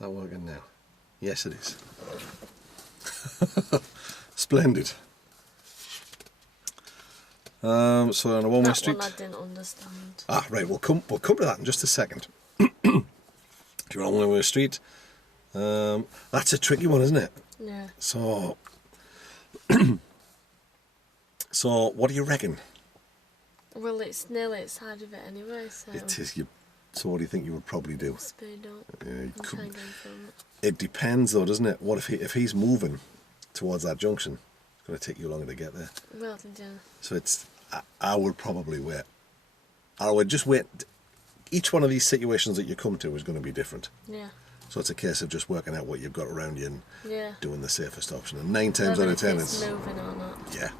that working now? Yes, it is. Splendid. So on a one-way street. That one I didn't understand. Ah, right. We'll come to that in just a second. If you're on a one-way street, that's a tricky one, isn't it? Yeah. So, so what do you reckon? Well, it's nearly outside of it anyway, so... It is. So what do you think you would probably do? Speed up. Yeah, and try and go from it depends though, doesn't it? What if he's moving towards that junction? It's going to take you longer to get there. Well, yeah. So I would probably wait. I would just wait. Each one of these situations that you come to is going to be different. Yeah. So it's a case of just working out what you've got around you and doing the safest option. And 9 times out of 10 it's moving or not. Yeah.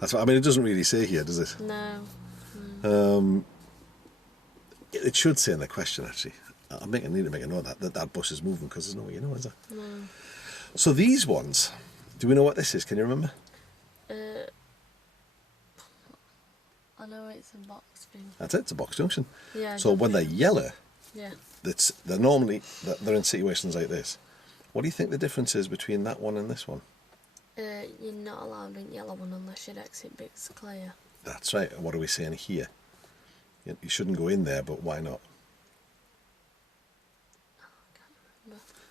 That's what I mean. It doesn't really say here, does it? No. It should say in the question actually. I need to make a note that bus is moving because there's no way you know, is there? No. So these ones, do we know what this is? Can you remember? I know it's a box thing. That's it. It's a box junction. Yeah. So when they're yellow, yeah, they're in situations like this. What do you think the difference is between that one and this one? You're not allowed in yellow one unless your exit bit's clear. That's right. What are we saying here? You shouldn't go in there, but why not?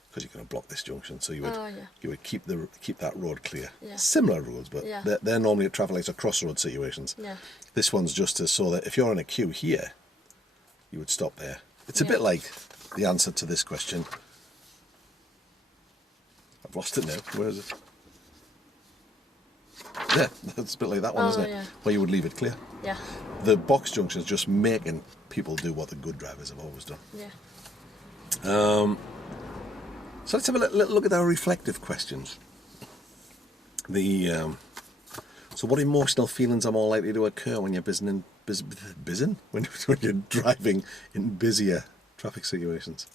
Because you're going to block this junction, so you would keep that road clear. Yeah. Similar rules, but they're normally at traffic lights or crossroad situations. Yeah. This one's just so that if you're in a queue here, you would stop there. It's a bit like the answer to this question. I've lost it now. Where is it? Yeah, that's a bit like that one, isn't it? Yeah. Where you would leave it clear. Yeah. The box junction is just making people do what the good drivers have always done. Yeah. So let's have a little look at our reflective questions. So what emotional feelings are more likely to occur when you're when you're driving in busier traffic situations?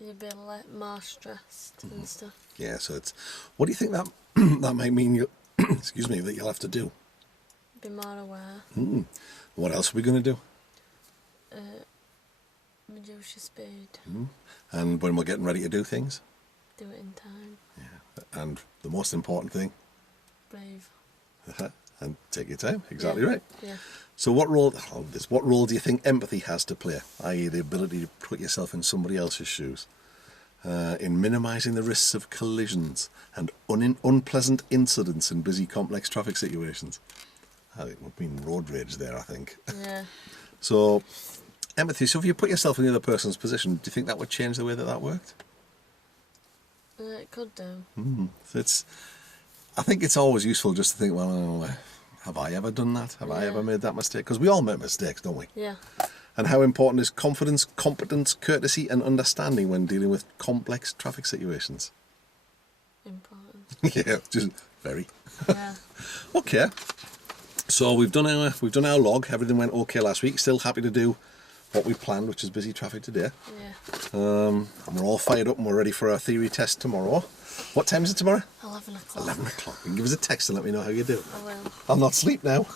You'd be more stressed and stuff. Yeah, so what do you think that that might mean excuse me, that you'll have to do? Be more aware. What else are we going to do? Reduce your speed. And when we're getting ready to do things? Do it in time. Yeah. And the most important thing? Brave. And take your time. Exactly right. Yeah. So what role do you think empathy has to play, i.e. the ability to put yourself in somebody else's shoes, in minimising the risks of collisions and unpleasant incidents in busy, complex traffic situations? I think we've been road rage there, I think. Yeah. So, empathy. So if you put yourself in the other person's position, do you think that would change the way that worked? It could do. So I think it's always useful just to think, well, have I ever done that? Have I ever made that mistake? Because we all make mistakes, don't we? Yeah. And how important is confidence, competence, courtesy and understanding when dealing with complex traffic situations? Important. Yeah, just very. Yeah. Okay. So we've done our log. Everything went okay last week. Still happy to do what we planned, which is busy traffic today. Yeah. And we're all fired up and we're ready for our theory test tomorrow. What time is it tomorrow? 11 o'clock. 11 o'clock. You can give us a text and let me know how you do. I will. I'll not sleep now.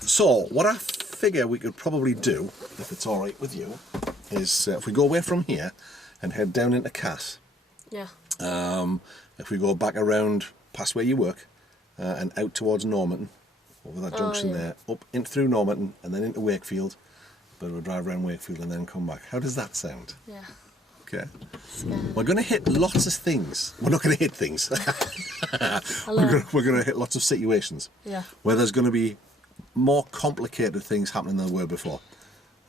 So, what I figure we could probably do, if it's all right with you, is if we go away from here and head down into Cass. Yeah. If we go back around past where you work and out towards Normanton, over that junction there, up in through Normanton and then into Wakefield. But we'll drive around Wakefield and then come back. How does that sound? Yeah. Okay. We're going to hit lots of things. We're not going to hit things. We're going to hit lots of situations. Yeah. Where there's going to be more complicated things happening than there were before.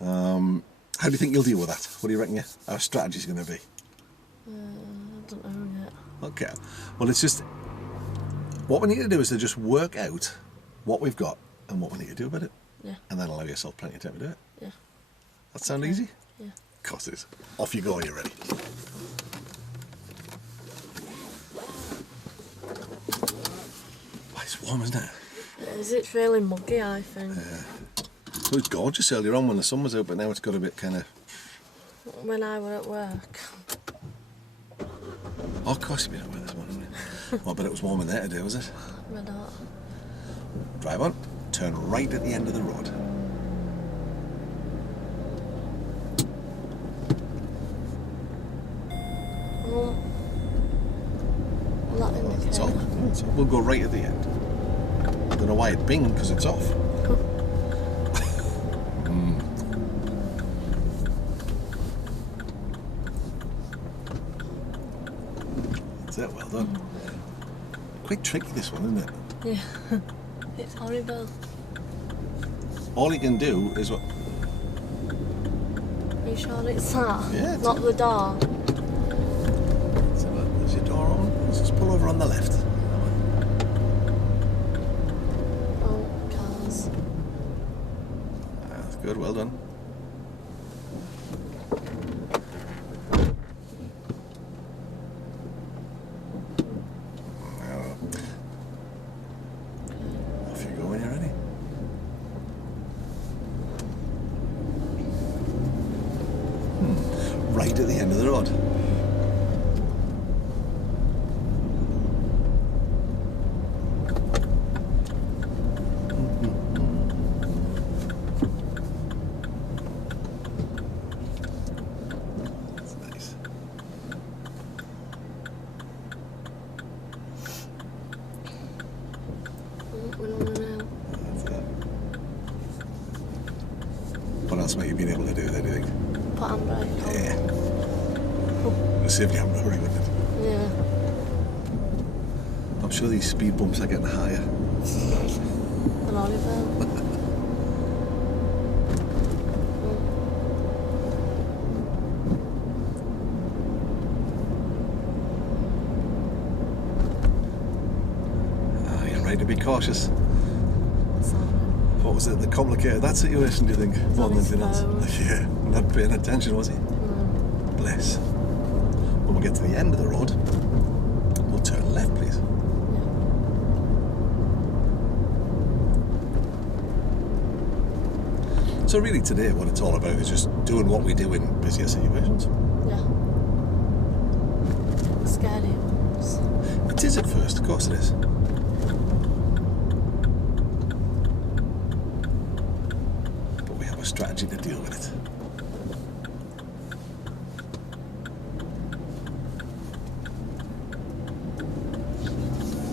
How do you think you'll deal with that? What do you reckon our strategy's going to be? I don't know yet. Okay. Well, it's just... What we need to do is to just work out what we've got and what we need to do about it. Yeah. And then allow yourself plenty of time to do it. Yeah. That sound easy? Yeah. Of course it is. Off you go when you're ready. Oh, it's warm, isn't it? It's really muggy, I think. Yeah. It was gorgeous earlier on when the sun was out, but now it's got a bit kind of... When I were at work. Oh, of course you've been at work this morning. Well, but it was warm in there today, was it? We're not. Drive on. Turn right at the end of the road. So we'll go right at the end. I don't know why it binged, because it's off. That's it, well done. Quite tricky, this one, isn't it? Yeah. It's horrible. All you can do is what... Are you sure it's that? Yeah, it's not the door. So there's your door on. Let's just pull over on the left. Oh, cars. That's good, well done. Now, off you go when you're ready. Right at the end of the road. That's nice. We don't want to know. That's it. What else might you been able to do then, do you think? Put handbrake on. Yeah. It'll save you having to hurry, wouldn't it? Yeah. I'm sure these speed bumps are getting higher. The Roundabout. You're right to be cautious. Sorry. What was it that complicated that situation, do you think? More than on his anything else? phone. Yeah, not paying attention, was he? Bless. When we get to the end of the road, we'll turn left, please. So really today what it's all about is just doing what we do in busier situations. Yeah. Scary ones. It is at first, of course it is. But we have a strategy to deal with it.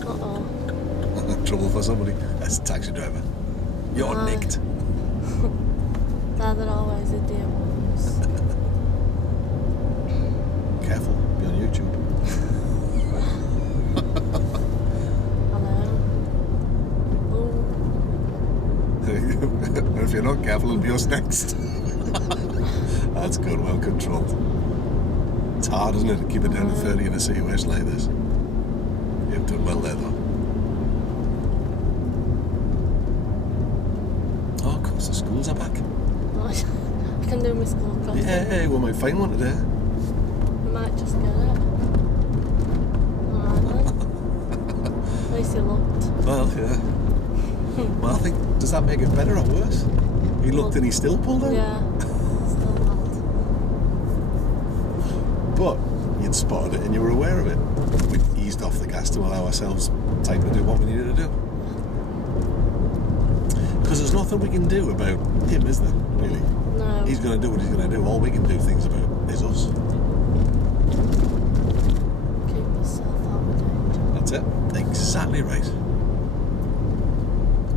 Uh-oh. Trouble for somebody. That's a taxi driver. You're Aye. nicked. They're always the dear ones. Careful, be on YouTube. Hello. And if you're not careful, it'll be us next. That's good, well controlled. It's hard, isn't it, to keep it down to 30 in a situation like this. You've done well there, though. Oh, of course, the schools are back. I can do my school crossing. Yeah, we might find one today. We might just get it. Alright then. At least he looked. Well, yeah. Well, I think, does that make it better or worse? He looked and he still pulled out? Yeah. Still bad. But you'd spotted it and you were aware of it. We eased off the gas to allow ourselves time to do what we needed to do. Because there's nothing we can do about him, is there, really? No. He's going to do what he's going to do. All we can do things about is us. Keep yourself out of danger. That's it. Exactly right.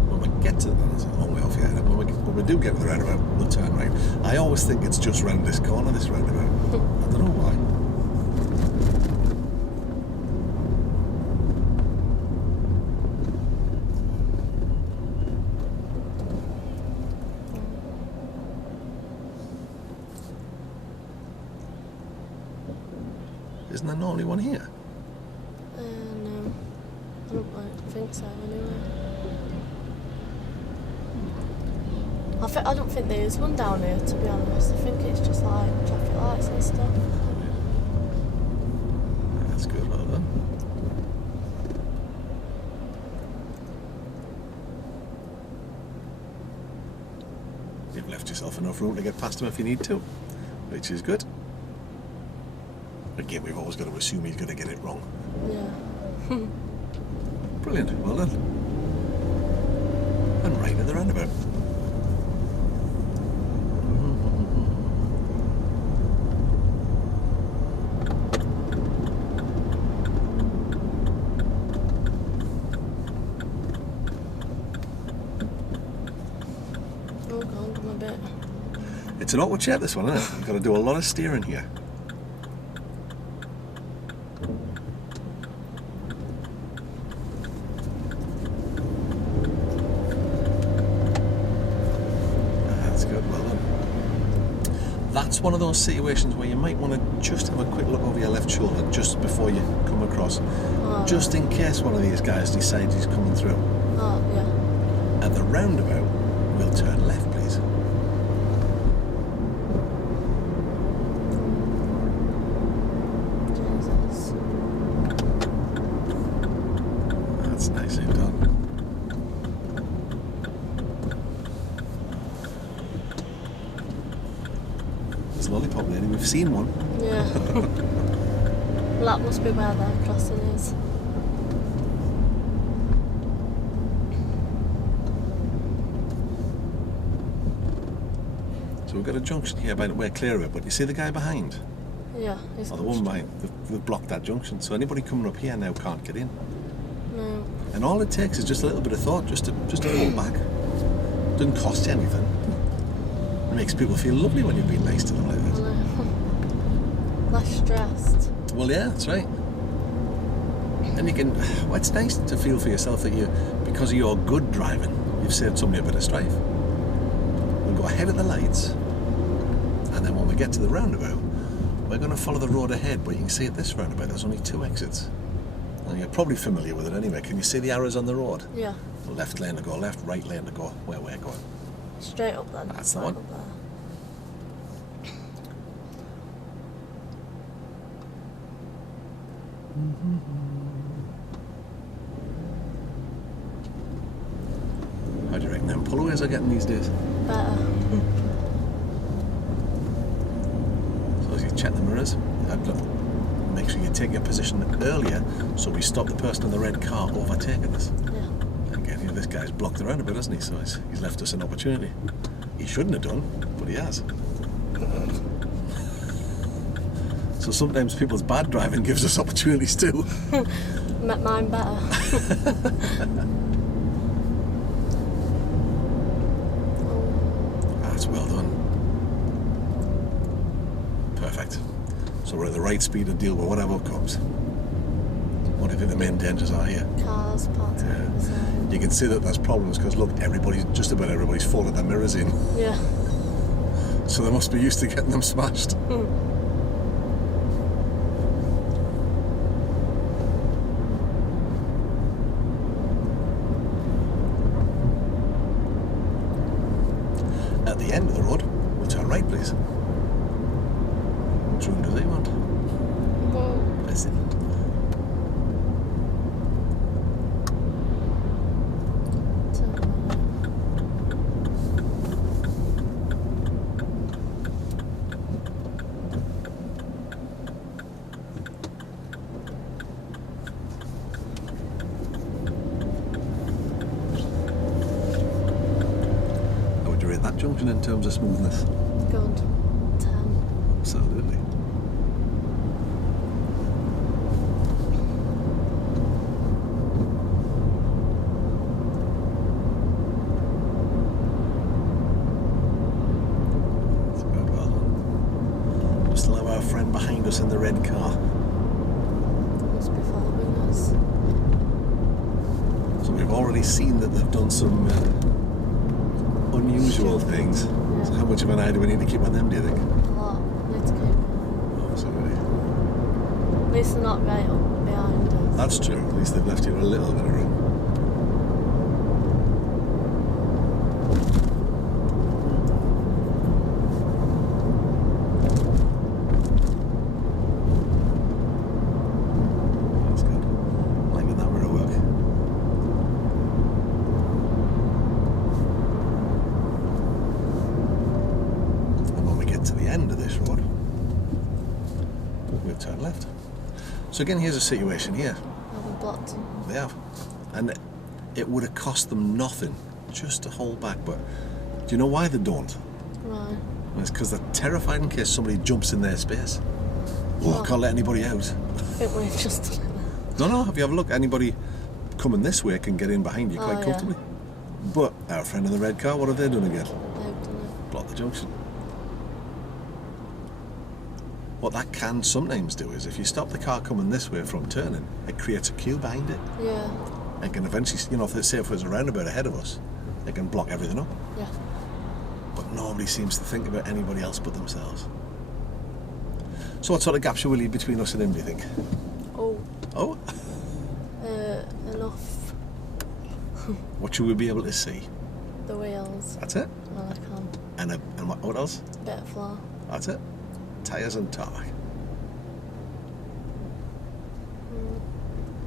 When we get to that's a long way off yet. When we do get to the roundabout, we'll turn right. I always think it's just round this corner, this roundabout. I don't know why. Isn't there normally one here? No. I don't think so anyway. I don't think there is one down here, to be honest. I think it's just like traffic lights and stuff. That's good, well done. You've left yourself enough room to get past him if you need to, which is good. Again, we've always got to assume he's going to get it wrong. Yeah. Brilliant, well done. And right at the roundabout. It's an awkward shape, this one, isn't it? You've got to do a lot of steering here. That's good, well done. That's one of those situations where you might want to just have a quick look over your left shoulder just before you come across. Oh. Just in case one of these guys decides he's coming through. Oh, yeah. At the roundabout, we'll turn left, please. Jesus. That's nicely done. It's a lollipop lady, we've seen one. Yeah. Well, that must be where their crossing is. So we've got a junction here by where Claire is, but you see the guy behind? Yeah. He's Or the one behind? They've blocked that junction, so anybody coming up here now can't get in. No. And all it takes is just a little bit of thought, just to hold back. Doesn't cost you anything. It makes people feel lovely when you're being nice to them like that. Less stressed. Well, yeah, that's right. And you can, well, it's nice to feel for yourself that you, because of your good driving, you've saved somebody a bit of strife. We'll go ahead of the lights, and then when we get to the roundabout, we're going to follow the road ahead, but you can see at this roundabout there's only 2 exits. And you're probably familiar with it anyway. Can you see the arrows on the road? Yeah. Left lane to go left, right lane to go where we're going. Straight up then. That's the right one. Up there. How do you reckon them pullaways are getting these days? Better. So as you check the mirrors, make sure you take your position earlier so we stop the person in the red car overtaking us. Yeah. Again, you know, this guy's blocked the roundabout, hasn't he? So he's left us an opportunity. He shouldn't have done, but he has. So sometimes people's bad driving gives us opportunities too. Met mine better. That's well done. Perfect. So we're at the right speed to deal with whatever comes. What do you think the main dangers are here? Cars parked on the side. You can see that there's problems because look, just about everybody's folded their mirrors in. Yeah. So they must be used to getting them smashed. At the end of the road, we'll turn right, please. Which room does he want? Whoa. Listen. How would you rate that junction in terms of smoothness? Good. 10. Absolutely. That's good, well done. Just allow our friend behind us in the red car. Must be following us. So we've already seen that they've done some unusual things. Yeah. So how much of an eye do we need to keep on them, do you think? A lot. Need to keep. Absolutely. At least they're not right up behind us. That's true. At least they've left you a little bit of room. That's good. Liking that mirror work. And when we get to the end of this road, we'll turn left. So again, here's a situation here. Have we blocked? They have. And it would have cost them nothing just to hold back. But do you know why they don't? Right. It's because they're terrified in case somebody jumps in their space. Oh, I can't let anybody out. I think we've just done it. No, have you have a look? Anybody coming this way can get in behind you quite Oh, yeah. comfortably. But our friend in the red car, what have they done again? They've done Block the junction. What that can sometimes do is if you stop the car coming this way from turning, it creates a queue behind it. Yeah. It can eventually, you know, if there's a roundabout ahead of us, it can block everything up. Yeah. But nobody seems to think about anybody else but themselves. So what sort of gaps should we leave between us and him, do you think? Oh. Oh? Enough. What should we be able to see? The wheels. That's it? Well, I can. And what else? Bit of floor. That's it? Tyres and tarmac.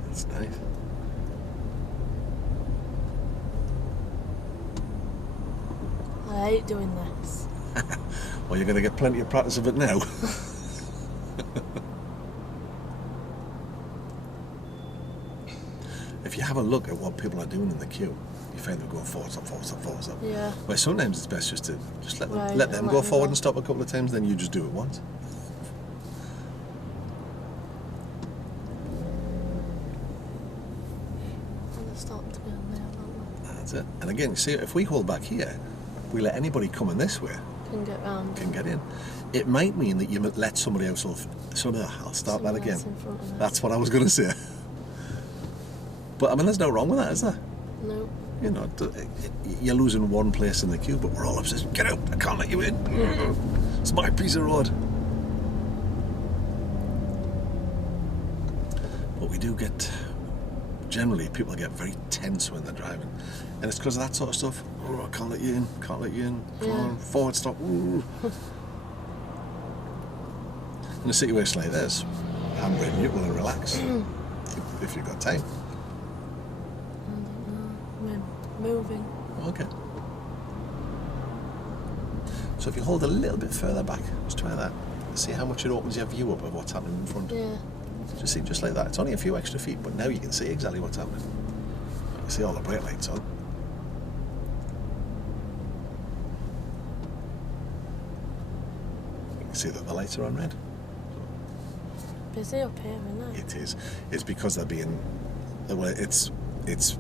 That's nice. I hate doing this. Well, you're going to get plenty of practice of it now. If you have a look at what people are doing in the queue, you find them going forwards up, forwards up, forwards up. Yeah. Where sometimes it's best just to let them, Right, let them let go them forward go. and stop a couple of times, then you just do it once. And I stopped going there, don't That's it. And again, you see, if we hold back here, we let anybody coming this way I? Can get round. can get in. It might mean that you let somebody else off. So I'll start that Someone again. else in front of us. That's what I was going to say. But I mean, there's no wrong with that, is there? No. You know, you're losing one place in the queue, but we're all upset. Get out! I can't let you in. It's my piece of road. But we do get, generally, people get very tense when they're driving, and it's because of that sort of stuff. Oh, I can't let you in. Can't let you in. Come Yeah. on, forward, stop. Ooh. In a situation like this, handbrake neutral and relax if you've got time. We're moving. Okay. So if you hold a little bit further back, just try that. See how much it opens your view up of what's happening in front. Yeah. Just see, just like that. It's only a few extra feet, but now you can see exactly what's happening. You can see all the brake lights on. You can see that the lights are on red. Busy up here, isn't it? It is. It's because they're being. Well, it's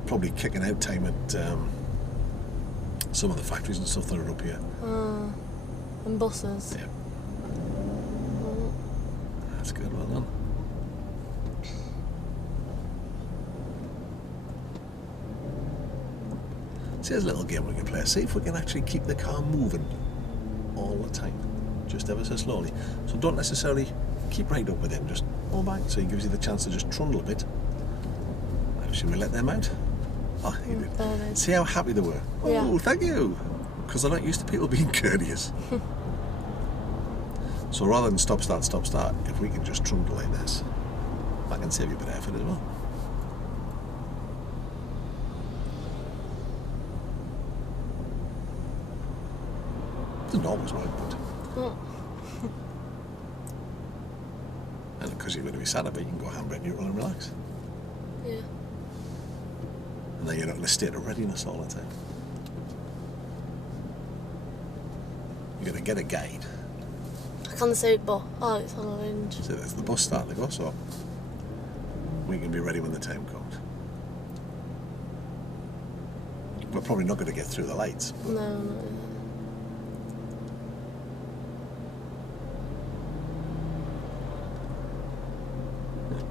probably kicking out time at some of the factories and stuff that are up here. And buses. Yeah. Mm. That's good. Well done. See, there's a little game we can play. See if we can actually keep the car moving all the time, just ever so slowly. So don't necessarily keep right up with him, just hold back so he gives you the chance to just trundle a bit. Should we let them out? Oh, he did. There it is. See how happy they were? Oh, Yeah. thank you. Because they're not used to people being courteous. So rather than stop, start, if we can just trundle like this, that can save you a bit of effort as well. Doesn't always work, but... And because you're going to be sad about it, you can go handbrake neutral and relax. Yeah. And then you're not in a state of readiness all the time. You're going to get a guide. I can't see it, but oh, it's on orange. So there's the bus starting to go, so we can be ready when the time comes. We're probably not going to get through the lights. No, not yet.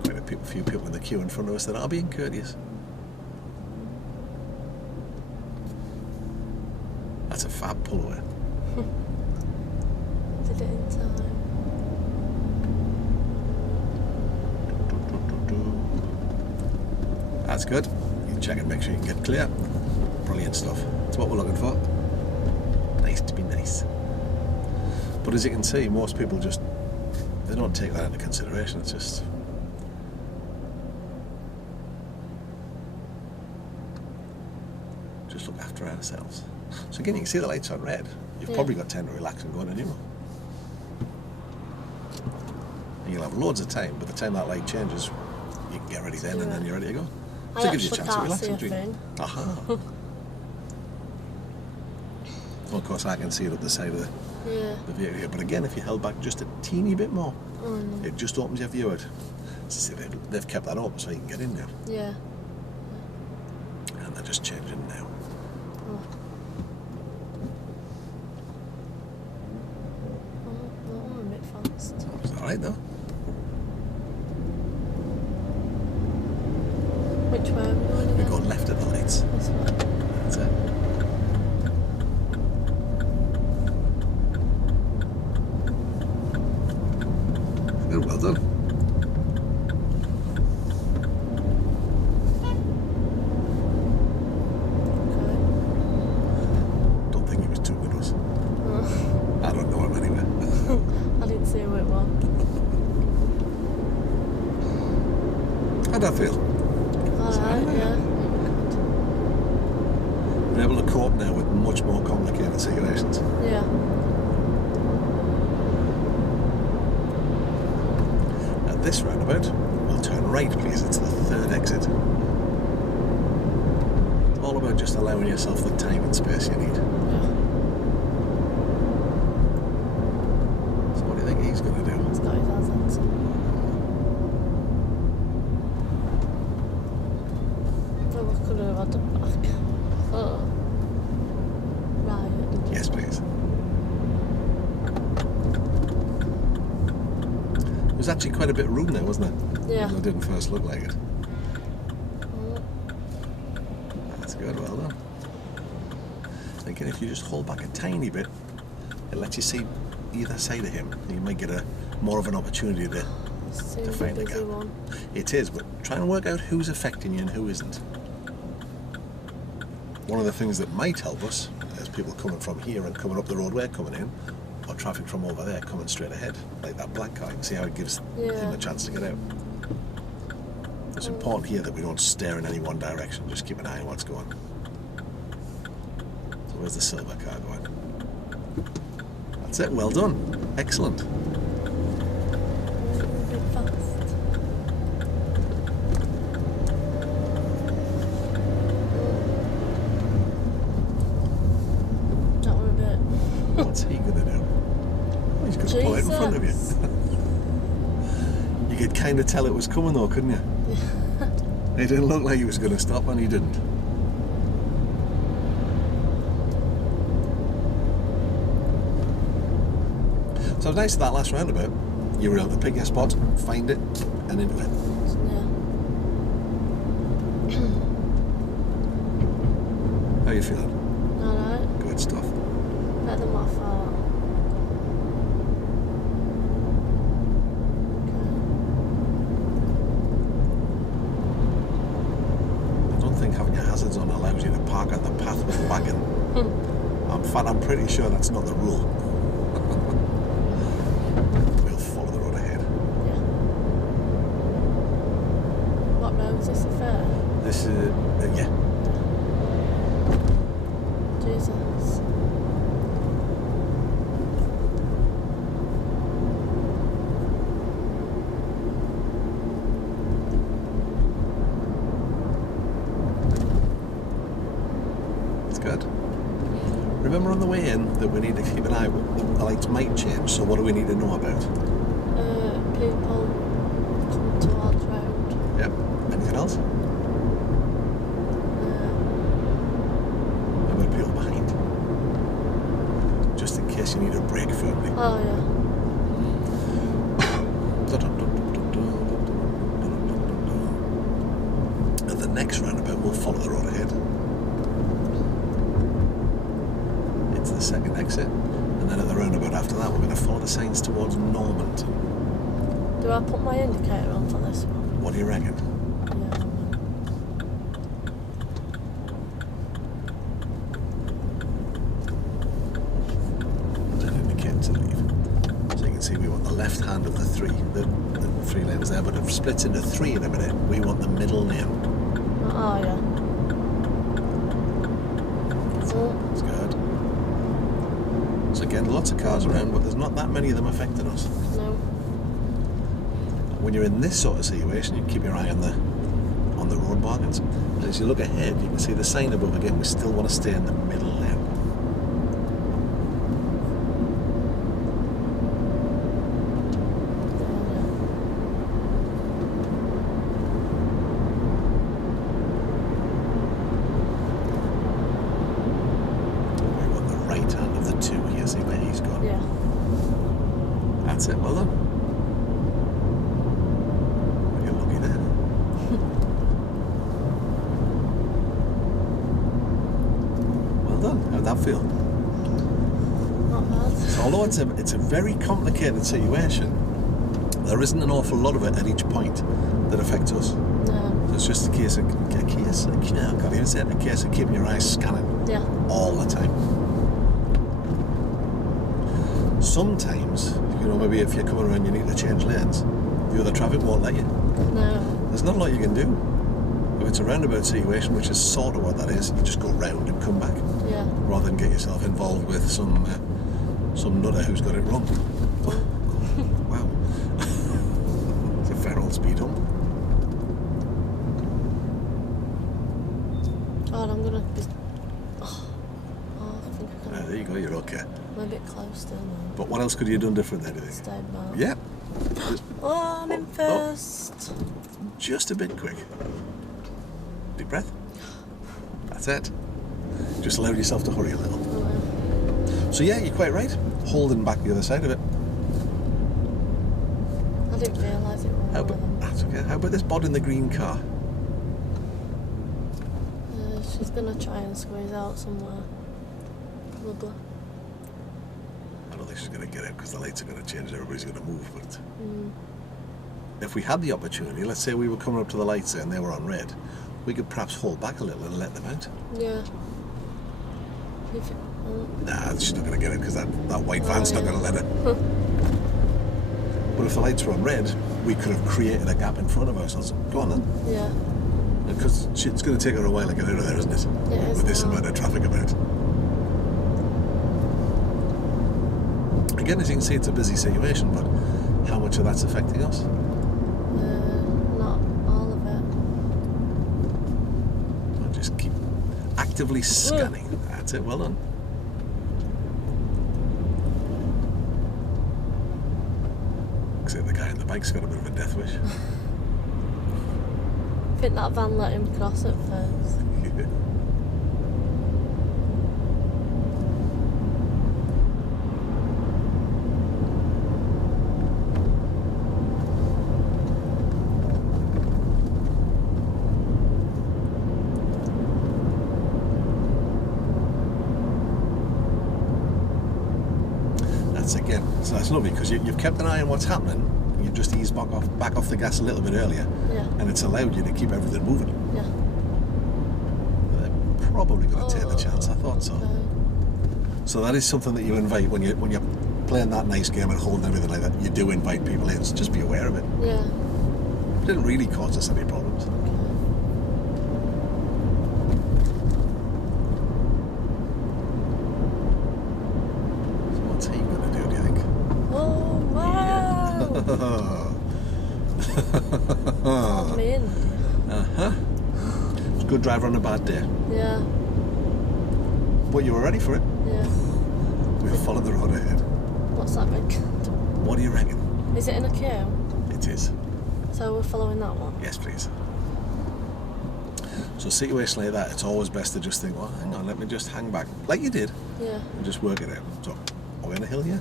Quite a few people in the queue in front of us that are being courteous. That's a fab pull away. Did it in time. That's good. You check and make sure you can get clear. Brilliant stuff. That's what we're looking for. Nice to be nice. But as you can see, most people just, they don't take that into consideration. It's just... just look after ourselves. So again, you can see the lights on red. You've probably got time to relax and go into neutral. And you'll have loads of time. By the time that light changes, you can get ready then, and then you're ready to go. So it gives you a chance to relax and drink. Aha. Well, of course, I can see it up the side of the vehicle here. But again, if you held back just a teeny bit more, it just opens your view out. So they've kept that open so you can get in now. Yeah. And they're just changing now. Oh, that one a bit fast. alright though. Which way are we going We again? go left at the lights. This way. That's it. Good, well done. Okay. Don't think he was too good to us. Oh, I don't know him anyway. I didn't see who it was. How'd that feel? Alright, yeah. We're able to cope now with much more complicated situations. Yeah. At this roundabout, we'll turn right, please. It's the third exit. All about just allowing yourself the time and space you need. Yeah. So what do you think he's going to do? It's not his answer. Oh, I could have had it back. Oh. Right. Yes, please. There was actually quite a bit of room there, wasn't it? Yeah. Even though it didn't first look like it. Mm. That's good, well done. Again, if you just hold back a tiny bit, it lets you see either side of him. You might get more of an opportunity to Seems a find the busy gap. one. It is, but try and work out who's affecting you and who isn't. One of the things that might help us is people coming from here and coming up the road we're coming in, or traffic from over there coming straight ahead, like that black car. You can see how it gives him a chance to get out. It's important here that we don't stare in any one direction, just keep an eye on what's going on. So where's the silver car going? That's it, well done. Excellent. Moving fast. That were a bit. What's he going to do? Oh, he's going to pull it in front of you. You could kind of tell it was coming though, couldn't you? It didn't look like he was going to stop, and he didn't. So it was nice at that last roundabout. You were able to pick your spot, find it, and into it. Yeah. How are you feeling? Alright. Good stuff. Better than my fault. I don't think having your hazards on allows you to park at the path with a wagon. In fact, I'm pretty sure that's not the rule. We'll follow the road ahead. Yeah. What road is this? A fair? This is, yeah. Jesus. It's good. Remember on the way in that we need to keep an eye. The lights might change, so what do we need to know about? People coming towards road. Yep. Anything else? How about people behind? Just in case you need to brake firmly. Oh yeah. At the next roundabout, we'll follow the road ahead. It's the second exit. And then at the roundabout after that, we're going to follow the signs towards Normanton. Do I put my indicator on for this one? What do you reckon? Yeah. An indicator to leave. So you can see we want the left hand of the three lanes there, but it splits into three in a minute. We want the middle lane. Oh yeah. Oh. It's good. So again, lots of cars around, but there's not that many of them affecting us. No. When you're in this sort of situation, you keep your eye on the road markings. And as you look ahead, you can see the sign above again. We still want to stay in the middle lane. We want the right hand of the two here. See where he's gone. Yeah. That's it. Well done. Although it's a very complicated situation, there isn't an awful lot of it at each point that affects us. No. So it's just a case of keeping your eyes scanning all the time. Sometimes, maybe if you're coming around, you need to change lanes. The other traffic won't let you. No. There's not a lot you can do. If it's a roundabout situation, which is sort of what that is, you just go round and come back. Yeah. Rather than get yourself involved with some nutter who's got it wrong. Wow. It's a fair old speed hump. Oh, I'm gonna be... Oh, I think I can... There you go, you're okay. I'm a bit close still now. But what else could you have done different there, do you think? Stayed back. Yeah. Oh, I'm in first. Just a bit quick. Deep breath. That's it. Just allow yourself to hurry a little. So yeah, you're quite right. Holding back the other side of it. I didn't realise it was. That's okay. How about this bod in the green car? She's gonna try and squeeze out somewhere. Lovely. I don't think she's going to get out because the lights are going to change. Everybody's going to move. But if we had the opportunity, let's say we were coming up to the lights there and they were on red, we could perhaps hold back a little and let them out. Yeah. Nah, she's not going to get it because that white van's not going to let her. But if the lights were on red, we could have created a gap in front of ourselves. Go on then. Yeah. Because it's going to take her a while to get out of there, isn't it? It is. With this amount of traffic about. Again, as you can see, it's a busy situation, but how much of that's affecting us? Not all of it. I'll just keep actively scanning. That's it, well done. Except the guy on the bike's got a bit of a death wish. I think that van let him cross at first. So that's lovely because you've kept an eye on what's happening. You've just eased back off the gas a little bit earlier, and it's allowed you to keep everything moving. Yeah. They're probably going to take the chance. I thought so. Okay. So that is something that you invite when you're playing that nice game and holding everything like that. You do invite people in. So just be aware of it. Yeah. It didn't really cause us any problems. Me in. It's a good driver on a bad day. Yeah. But you were ready for it. Yeah. We've followed the road ahead. What's that mean? What do you reckon? Is it in a queue? It is. So we're following that one? Yes, please. So situations like that, it's always best to just think, well, hang on, let me just hang back. Like you did. Yeah. And just work it out. So, are we on a hill here?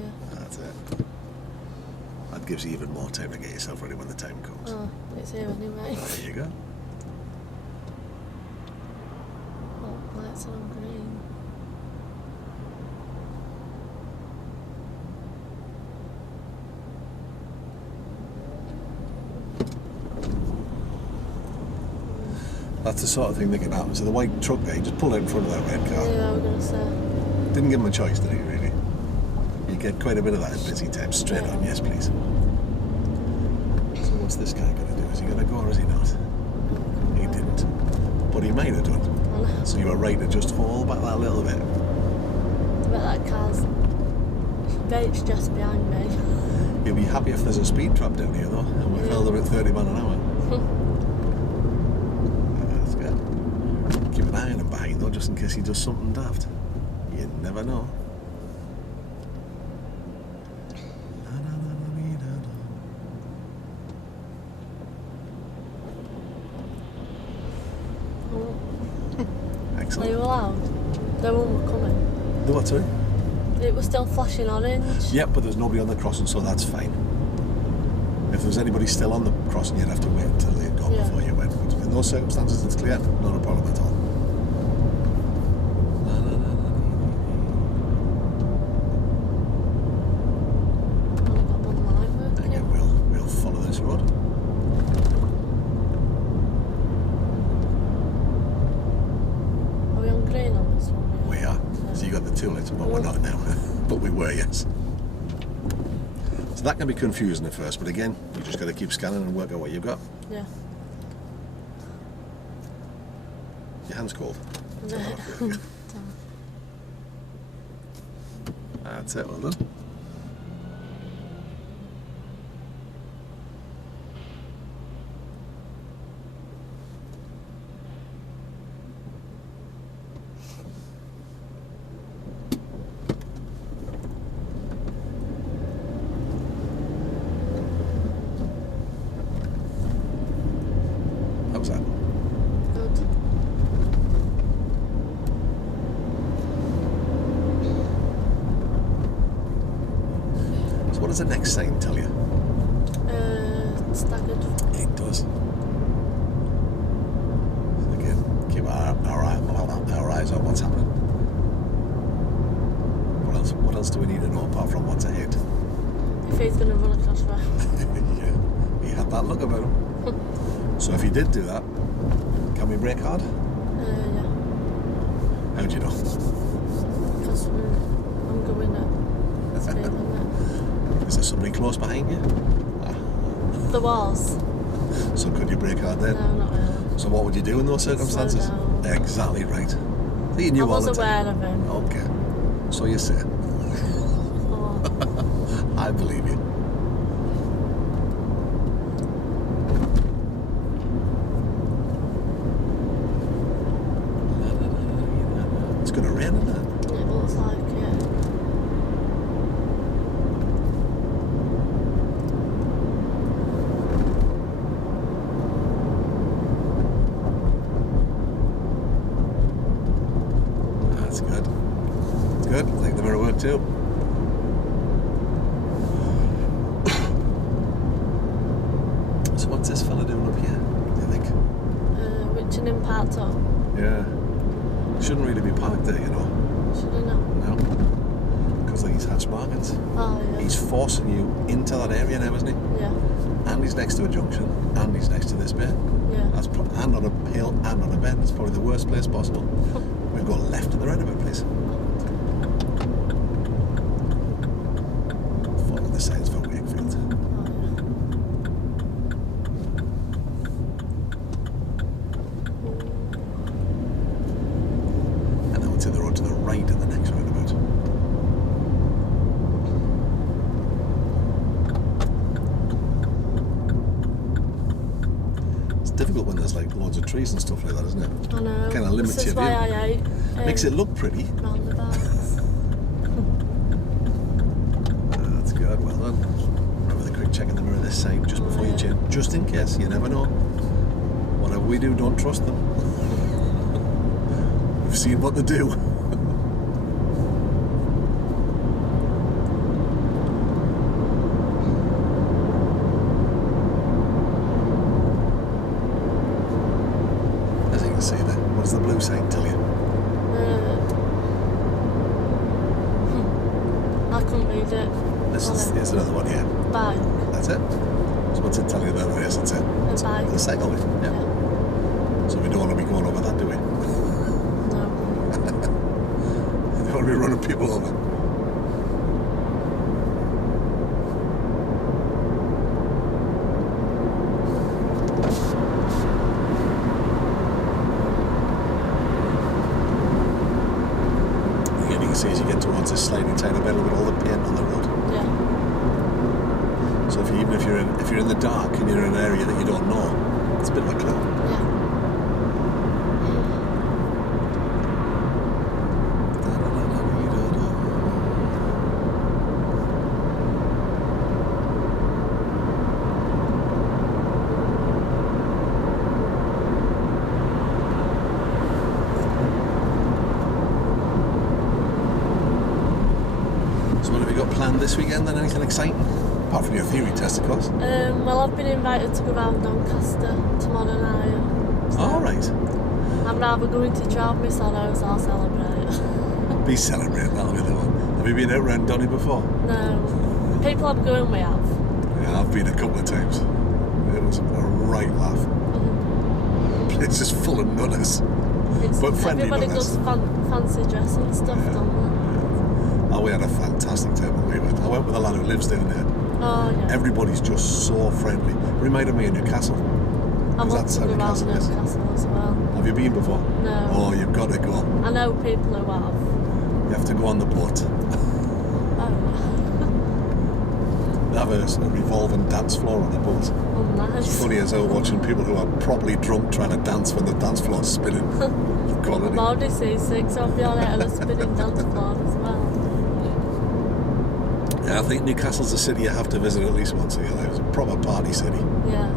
Yeah. That's it. That gives you even more time to get yourself ready when the time comes. Oh, it's here anyway. There you go. Oh, lights are on green. That's the sort of thing that can happen. So the white truck guy just pulled out in front of that red car. Yeah, I was going to say. Didn't give him a choice, did he, really? You get quite a bit of that at busy times. Straight on, yes, please. So what's this guy going to do? Is he going to go or is he not? He didn't. But he might have done. So you were right to just fall back that little bit. I bet that car's vape's just behind me. You'll be happy if there's a speed trap down here, though. And we've held them at 30 miles an hour. That's good. Keep an eye on him behind, though, just in case he does something daft. You never know. Excellent. They were loud. They weren't coming. The what, sorry? It was still flashing orange. Yep, but there's nobody on the crossing, so that's fine. If there was anybody still on the crossing, you'd have to wait until they'd gone before you went. But in those circumstances, it's clear. Not a problem at all. yes. So that can be confusing at first, but again, you just got to keep scanning and work out what you've got. Yeah. Your hand's cold. No. That's it, well done. How's that? Good. So what does the next sign tell you? Staggered. It does. So again, keep our eyes on what's happening. What else do we need to know apart from what's ahead? If he's going to run across the road. Yeah, he had that look about him. So if he did do that, can we brake hard? Yeah. How do you know? Because I'm going at speed limit. Is there somebody close behind you? There was. So could you brake hard then? No, not really. So what would you do in those circumstances? Slow down. Exactly right. So you knew I was all the time. aware of him. Okay. So you say. Oh. I believe you. It's going to rain, isn't it? It looks like it. That's good. It's good. I think the mirror worked too. So what's this fella doing up here, do you think? Reaching in parked up. Yeah. Shouldn't really be parked there, you know. Should I know? No. Because he's hatch markings. Oh, yeah. He's forcing you into that area now, isn't he? Yeah. And he's next to a junction, and he's next to this bit. Yeah. That's and on a hill and on a bend. It's probably the worst place possible. We've got left in the roundabout, please. Follow the signs for Wakefield. Oh, And now to the road to the right in the next roundabout. It's difficult when there's like loads of trees and stuff like that, isn't it? I know. Kind of limits This is your why view. I hate Makes it look pretty. roundabouts. That's good, well done. Remember the quick check in the mirror this side just before you change, just in case, you never know. Whatever we do, don't trust them. We've seen what they do. As you can see there, what does the blue sign tell you? I couldn't read it. This is here's another one here. Bike. That's it. So what's it tell you about the race? That's it. A bike. The cycle lane. Yeah. So we don't want to be going over that, do we? No. We don't want to be running people over. Again, you can see as you get towards this sliding tiny bit, look at all the paint on the road. Yeah. So even if you're in the dark and you're in an area that you don't know, it's a bit of a clue. Yeah. So what have you got planned this weekend then? Anything exciting? Apart from your theory test, of course. Well, I've been invited to go round Doncaster tomorrow night. So All right. I'm rather going to drive my sorrows or celebrate. Be celebrating, that'll be the one. Have you been out around Donny before? No. People I'm going with have. Yeah, I've been a couple of times. It was a right laugh. It's just full of nunners. It's, But friendly everybody nunners. does fancy dress and stuff, don't they? Oh, we had a fantastic time when we went. I went with a lad who lives down there. Oh, yeah. Everybody's just so friendly. Reminded me of Newcastle. I want to go around Newcastle as well. Have you been before? No. Oh, you've got to go. I know people who have. You have to go on the boat. Oh. They have a revolving dance floor on the boat. Oh, nice. It's funny as hell watching people who are properly drunk trying to dance when the dance floor's spinning. Quality. I'm already seasick, so I'll be alright on a spinning dance floor as well. Yeah, I think Newcastle's a city you have to visit at least once a year. It's a proper party city. Yeah.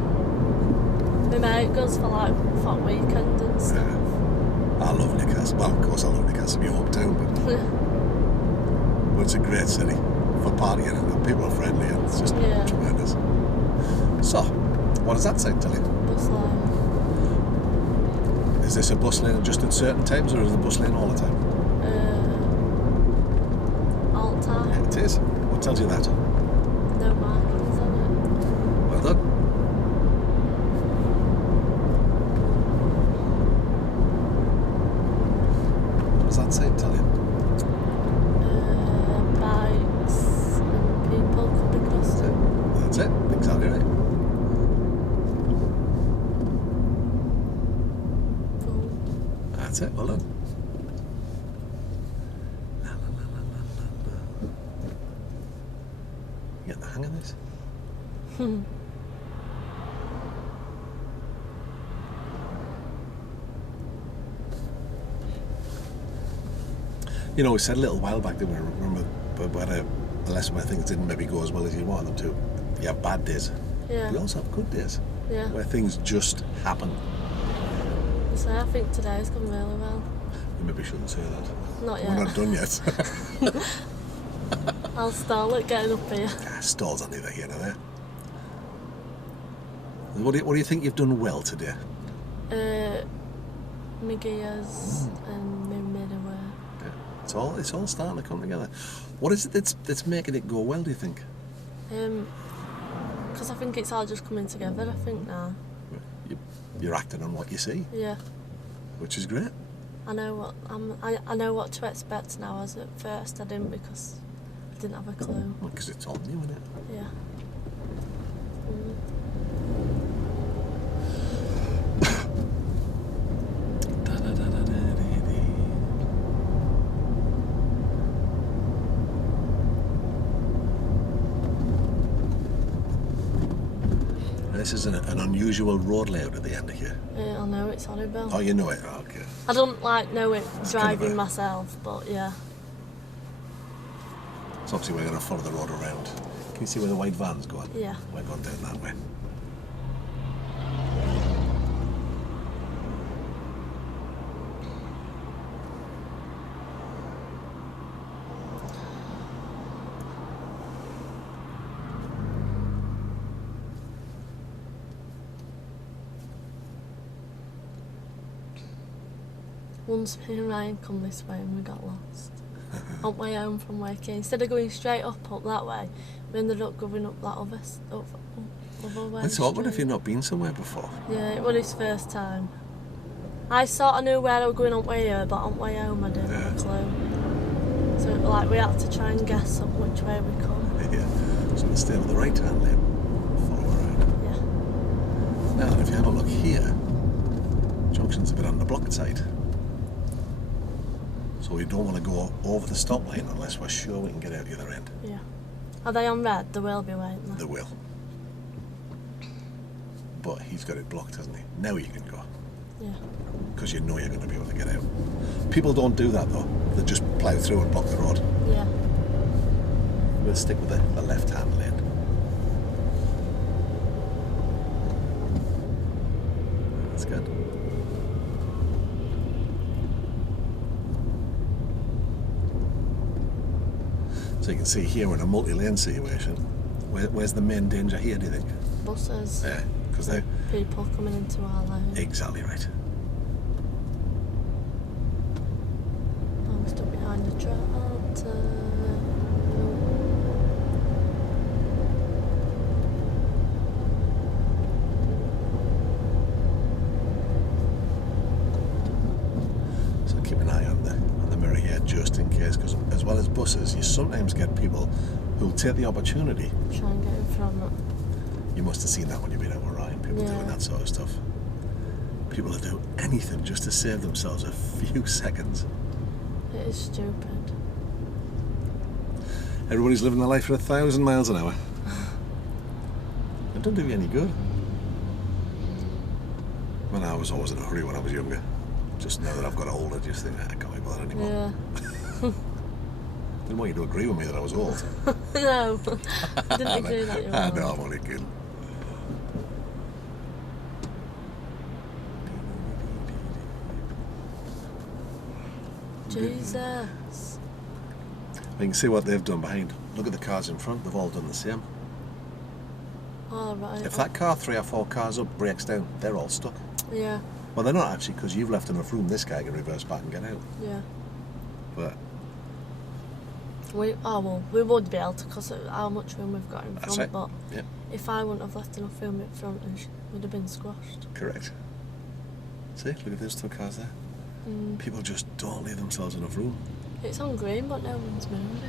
My mate goes for like fun weekend and stuff. Yeah. I love Newcastle. Well, of course I love Newcastle, my hometown, but it's a great city for partying and people are friendly and it's just tremendous. So, what does that say, tell you? Bus line. Is this a bus lane just at certain times or is the bus lane all the time? All the time. Yeah, it is. What tells you that? No markings on it. Well done. What does that say, tell you? Bikes and people coming across it. That's it. Exactly right. Cool. That's it. Well done. You get the hang of this? You know, we said a little while back that we remember we had a lesson where things didn't maybe go as well as you want them to. You have bad days. Yeah. You also have good days. Yeah. Where things just happen. So I think today's gone really well. You maybe shouldn't say that. Not yet. We're not done yet. I'll stall it getting up here. Stalls are neither here nor there. What do you think you've done well today? My gears and my middleware. Yeah. It's all starting to come together. What is it that's making it go well, do you think? Because I think it's all just coming together, I think now. You're acting on what you see. Yeah. Which is great. I know what to expect now, as at first I didn't, because I didn't have a clue. Because it's all new, isn't it? Yeah. This is an unusual road layout at the end of here. Yeah, I know, it's horrible. Oh, you know it? Oh, okay. I don't know it It's driving kind of myself, but yeah. So obviously we're going to follow the road around. Can you see where the white van's going? Yeah. We're going down that way. Once me and Ryan come this way and we got lost. On the way home from work, instead of going straight up that way, we ended up going up that other way. It's awkward if you've not been somewhere before. Yeah, it was his first time. I sort of knew where I was going on the way here, but on the way home I didn't have a clue. So like we had to try and guess up which way we come. Yeah. So we'll stay on the right hand lane. Follow around. Yeah. Now, if you have a look here, junction's a bit on the blocked side. So we don't want to go over the stop line unless we're sure we can get out the other end. Yeah. Are they on red? They will be, won't they? They will. But he's got it blocked, hasn't he? Now you can go. Yeah. Because you know you're going to be able to get out. People don't do that though. They just plough through and block the road. Yeah. We'll stick with the left-hand lane. That's good. So you can see here we're in a multi-lane situation. Where's the main danger here, do you think? Buses. Yeah, because they're... People coming into our lane. Exactly right. I'm stuck behind the tractor. So keep an eye on the mirror here just in case, because as well as buses, you sometimes get people who'll take the opportunity. Try and get in front of it. You must have seen that when you've been out with Ryan, people doing that sort of stuff. People will do anything just to save themselves a few seconds. It is stupid. Everybody's living their life at 1,000 miles an hour. It doesn't do you any good. When I was always in a hurry when I was younger. Just now that I've got older, I just think, I can't be bothered anymore. Yeah. Didn't want you to agree with me that I was old. No, I didn't agree that you were I old. know, I'm only kidding. Jesus. You can see what they've done behind. Look at the cars in front, they've all done the same. Oh, right. If that car 3 or 4 cars up breaks down, they're all stuck. Yeah, Well, they're not actually, because you've left enough room. This guy can reverse back and get out. yeah. But We would be able to, because of how much room we've got in that's front, it. but Yeah, if I wouldn't have left enough room in front, we'd have been squashed. correct. See, look at those 2 cars there. People just don't leave themselves enough room. It's on green, but no one's moving.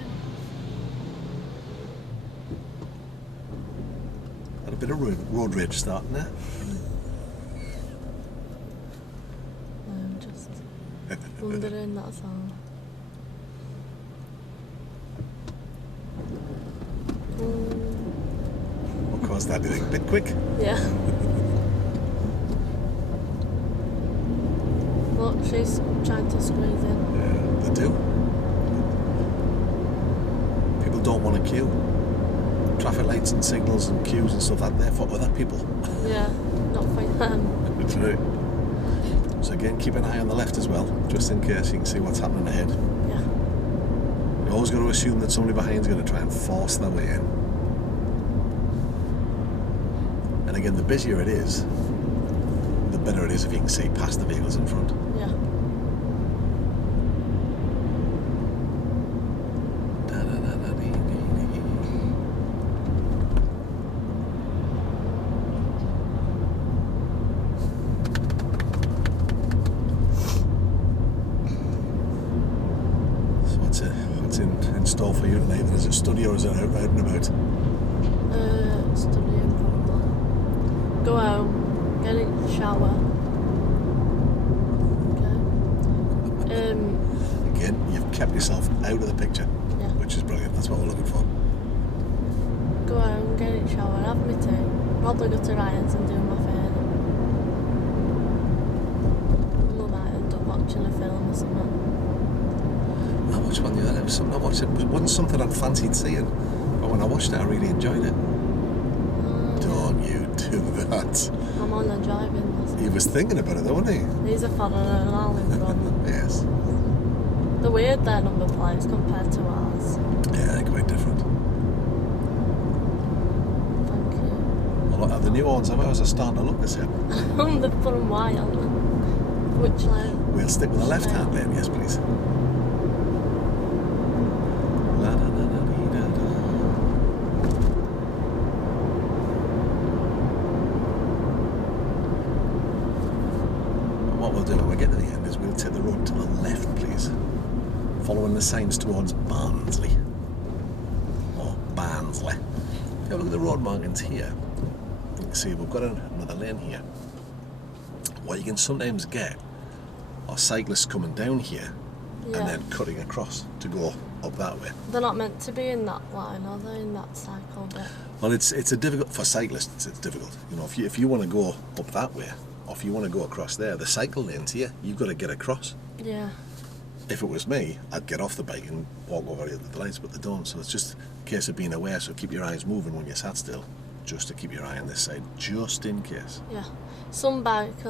Had a bit of road rage starting there. I'm just wondering, that's all. What caused that, do you think? A bit quick? Yeah. Look, she's trying to squeeze in. Yeah, they do. People don't want to queue. Traffic lights and signals and queues and stuff, that they're for other people. Yeah, not for them. That's right. So again, keep an eye on the left as well, just in case you can see what's happening ahead. Yeah. You always got to assume that somebody behind is going to try and force their way in. And again, the busier it is, the better it is if you can see past the vehicles in front. Yeah. So what's in store for you tonight? Is it study or is it out and about? Studying probably. Go home, get in the shower. Okay. Again, you've kept yourself out of the picture, Yeah. which is brilliant. That's what we're looking for. Go home, get in the shower, have my tea. Probably go to Ryan's and do my thing. We might end up watching a film or something. I watched one the other day. It was something I watched. It wasn't something I'd fancied seeing, but when I watched it, I really enjoyed it. Don't you do that? I'm on the driving lesson. He was thinking about it, though, wasn't he? He's a foreigner and all in front. Yes. They're weird, their number plates compared to ours. Yeah, they're quite different. Thank you. Well, the new ones of ours are starting to look the same. They've put them white on them. Which lane? We'll stick with the left-hand lane, yes, please. What we'll do when we get to the end is we'll take the road to the left, please, following the signs towards Barnsley or Barnsley. Have a look at the road markings here. You can see we've got another lane here. What you can sometimes get are cyclists coming down here Yeah. and then cutting across to go up that way. They're not meant to be in that line, are they? In that cycle bit. Well, it's a difficult for cyclists. It's difficult. You know, if you want to go up that way, or if you want to go across there, the cycle lane's here. You've got to get across. Yeah. If it was me, I'd get off the bike and walk over the lights, but they don't. So it's just a case of being aware. So keep your eyes moving when you're sat still, just to keep your eye on this side, just in case. Yeah. Some bikes,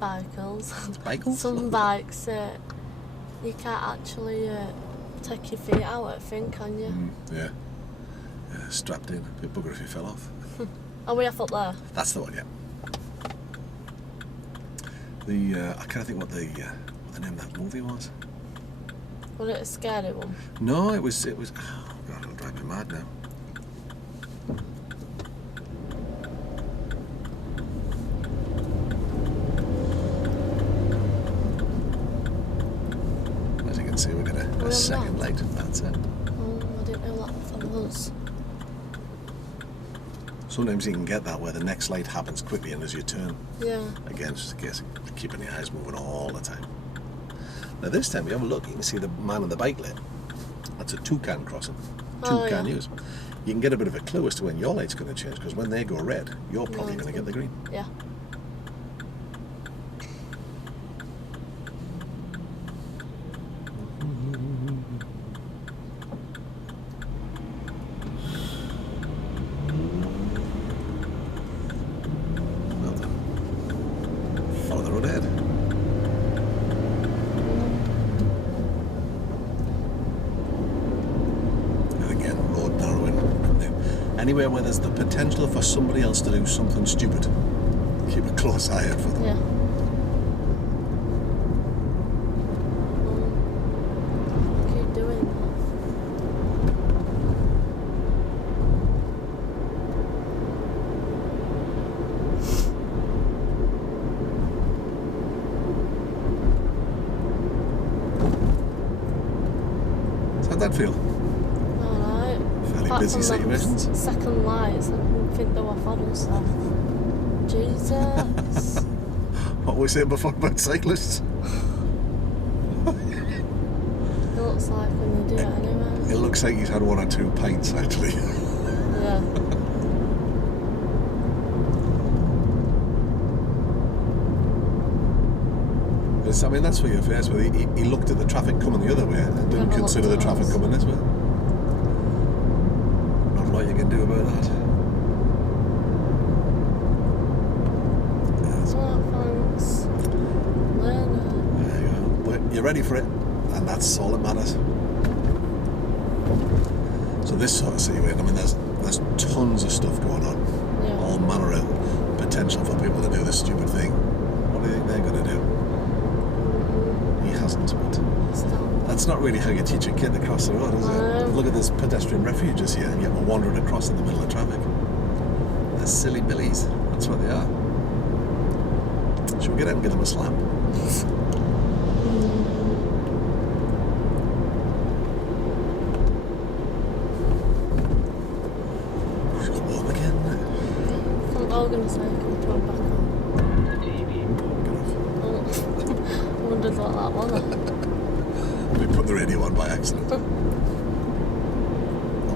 Bikes? some bikes, you can't actually take your feet out of a thing, can you? Yeah. Strapped in. Bit bugger if you fell off. Are we off up there? That's the one, yeah. I can't think what the name of that movie was. Was it a scary one? No, it was. Oh God, it'll drive me mad now. As you can see, we've got a second light. That's it. Who that follows? Sometimes you can get that where the next light happens quickly and as you turn. Yeah. Again, it's just a case of keeping your eyes moving all the time. Now this time, if you have a look, you can see the man on the bike lane. That's a toucan crossing. Toucan use. You can get a bit of a clue as to when your light's going to change, because when they go red, you're probably going to get the green. Yeah. Well done. Follow the road ahead. And again, road narrowing. Anywhere where there's the potential for somebody else to do something stupid, keep a close eye out for them. Yeah. Keep doing that. How'd that feel? Alright. Fairly Apart busy from situations. those second lights, I didn't think they were following stuff. Jesus. What were we saying before about cyclists? It looks like when they do it anyway. It looks like he's had 1 or 2 pints actually. Yeah. I mean, that's what you're faced with. He looked at the traffic coming the other way and didn't Never consider the looked at traffic us. coming this way. Not a lot you can do about that. Yes. Oh, thanks. Learner. There you go. But you're ready for it, and that's all that matters. So this sort of situation, I mean, there's tons of stuff going on. Yeah. All manner of potential for people to do this stupid thing. What do you think they're going to do? He hasn't, but Stop. that's not really how you teach a kid to cross the road, is it? Look at this pedestrian refuges here, and yet we're wandering across in the middle of traffic. They're silly billies. That's what they are. Should we get out and give them a slap? It's got warm again. I'm all going to say I can turn back on. Get off. I wondered what that was. We put the radio on by accident. I'll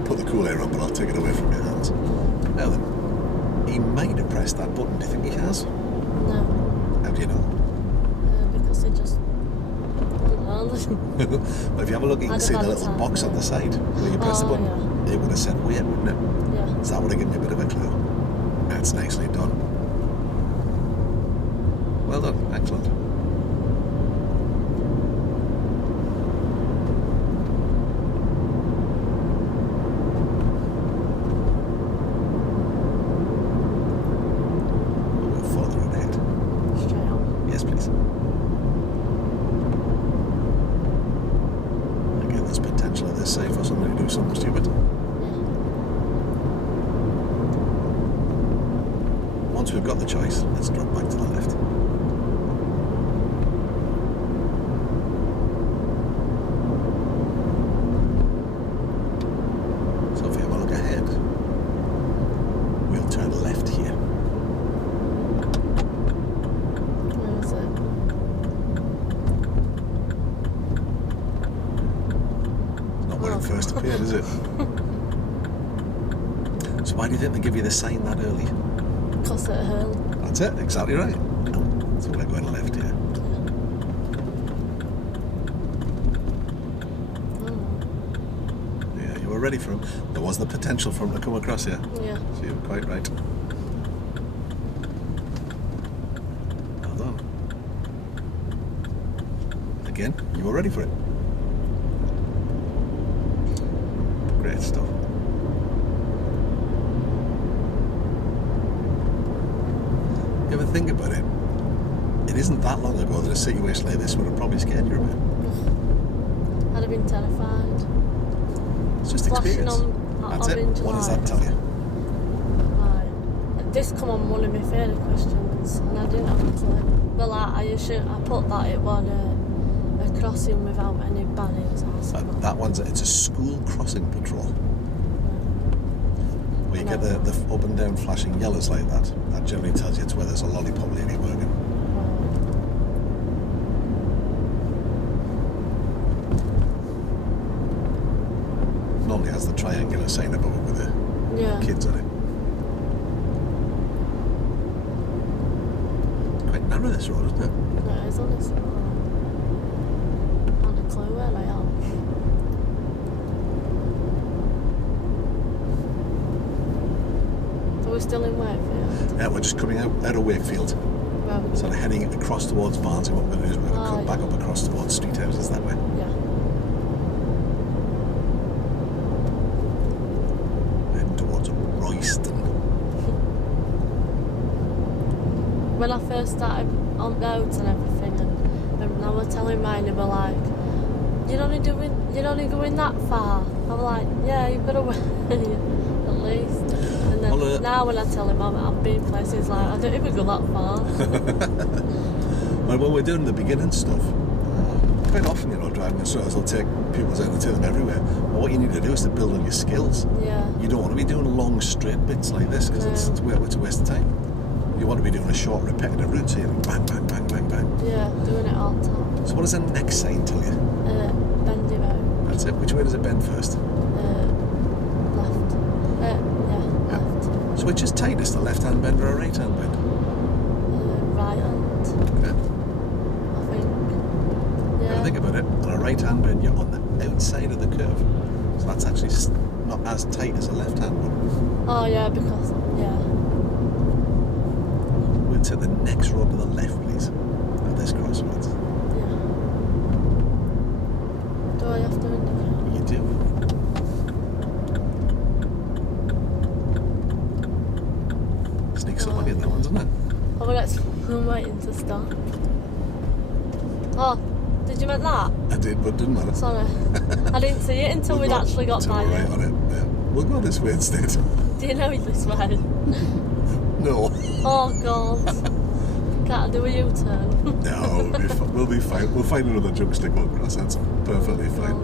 put the cool air on, but I'll take it away from your hands. Now then, he might have pressed that button. Do you think he has? No. How do you know? Because it just... Well, if you have a look, you can I'd see have the had little time, box yeah. on the side where you press the Oh, button. yeah. It would have said weird, wouldn't it? Yeah. So that would have given you a bit of a clue. That's nicely done. Well done. Excellent. We'll follow the road ahead. Straight on. Yes, please. Again, there's potential at this side for somebody to do something stupid. Once we've got the choice, let's drop back to the left. So if you have a look ahead, we'll turn left here. Where is it? It's not where it first appeared, is it? So why do you think they give you the sign that early? Because it hill. That's it, exactly right. So we're going left here. Yeah, you were ready for him. There was the potential for him to come across here. Yeah. So you were quite right. Well done. Again, you were ready for it. Great stuff. You ever think about it? It isn't that long ago that a situation like this would have probably scared you a bit. I'd have been terrified. It's just Flashing experience. on That's it. orange What does that lights. tell you? Right. This come on one of my fairy questions, and I didn't have to. Well, I put that it was a a crossing without any barriers or something. That one's it's a school crossing patrol. Where you get the up and down flashing yellows like that. That generally tells you it's where there's a lollipop lady working. Normally has the triangular sign above it with the kids on it. Quite narrow this road, isn't it? No, it is honestly. I haven't a clue where I am. So we're still in Wakefield? Yeah, we're just coming out of Wakefield. Where are we Sort of heading across towards Barnsley. What we're going to do is we're going to come back up across towards Street Houses that way. Yeah. Towards Royston. When I first started on roads and everything, and I was telling mine, they were like, you're only going that far. I was like, yeah, you've got to wait at least. And then now when I tell him I've been places, like, I don't even go that far. Well, when we're doing the beginning stuff, quite often, driving instructors will take pupils out and take them everywhere. But what you need to do is to build on your skills. Yeah. You don't want to be doing long straight bits like this because it's a waste of time. You want to be doing a short repetitive route, so you're bang, bang, bang, bang, bang. Yeah, doing it all the time. So what does the next sign tell you? Bendy road. That's it. Which way does it bend first? Left. Left. So which is tightest, a left-hand bend or a right-hand bend? Right hand. Okay. I think. Yeah. Now think about it. On a right-hand bend, you're on the outside of the curve. So that's actually not as tight as a left-hand one. Oh yeah, because We'll take the next road to the left, please. At this crossroads. Yeah. Do I have to indicate? You do. Sneaks up on you, that one, doesn't it? Oh, well, I'm waiting to stop. Oh, did you meant that? I did, but it didn't matter. Sorry. I didn't see it until we'd actually got by right it. on it. Yeah. We'll go this way instead. Do you know this way? No. Oh, God. Can't do a U-turn. No, we'll be fine. We'll find another junction to go across. That's perfectly fine.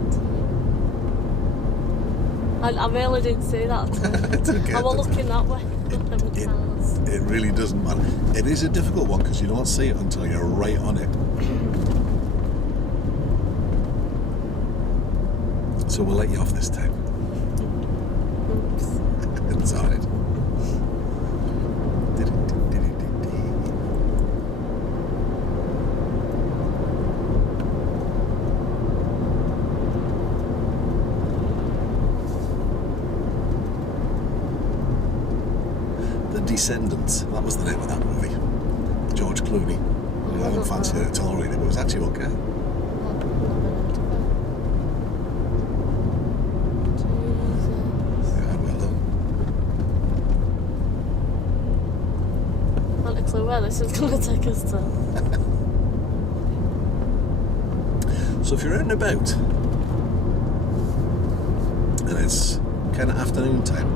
I really didn't see that. It's okay. I was looking that way. It really doesn't matter. It is a difficult one because you don't see it until you're right on it. So we'll let you off this time. Oops. It's alright. Descendants, that was the name of that movie. George Clooney. I haven't fancied it at all really, but it was actually okay. Yeah, well done. Not a clue where this is going to take us to. So if you're out and about and it's kind of afternoon time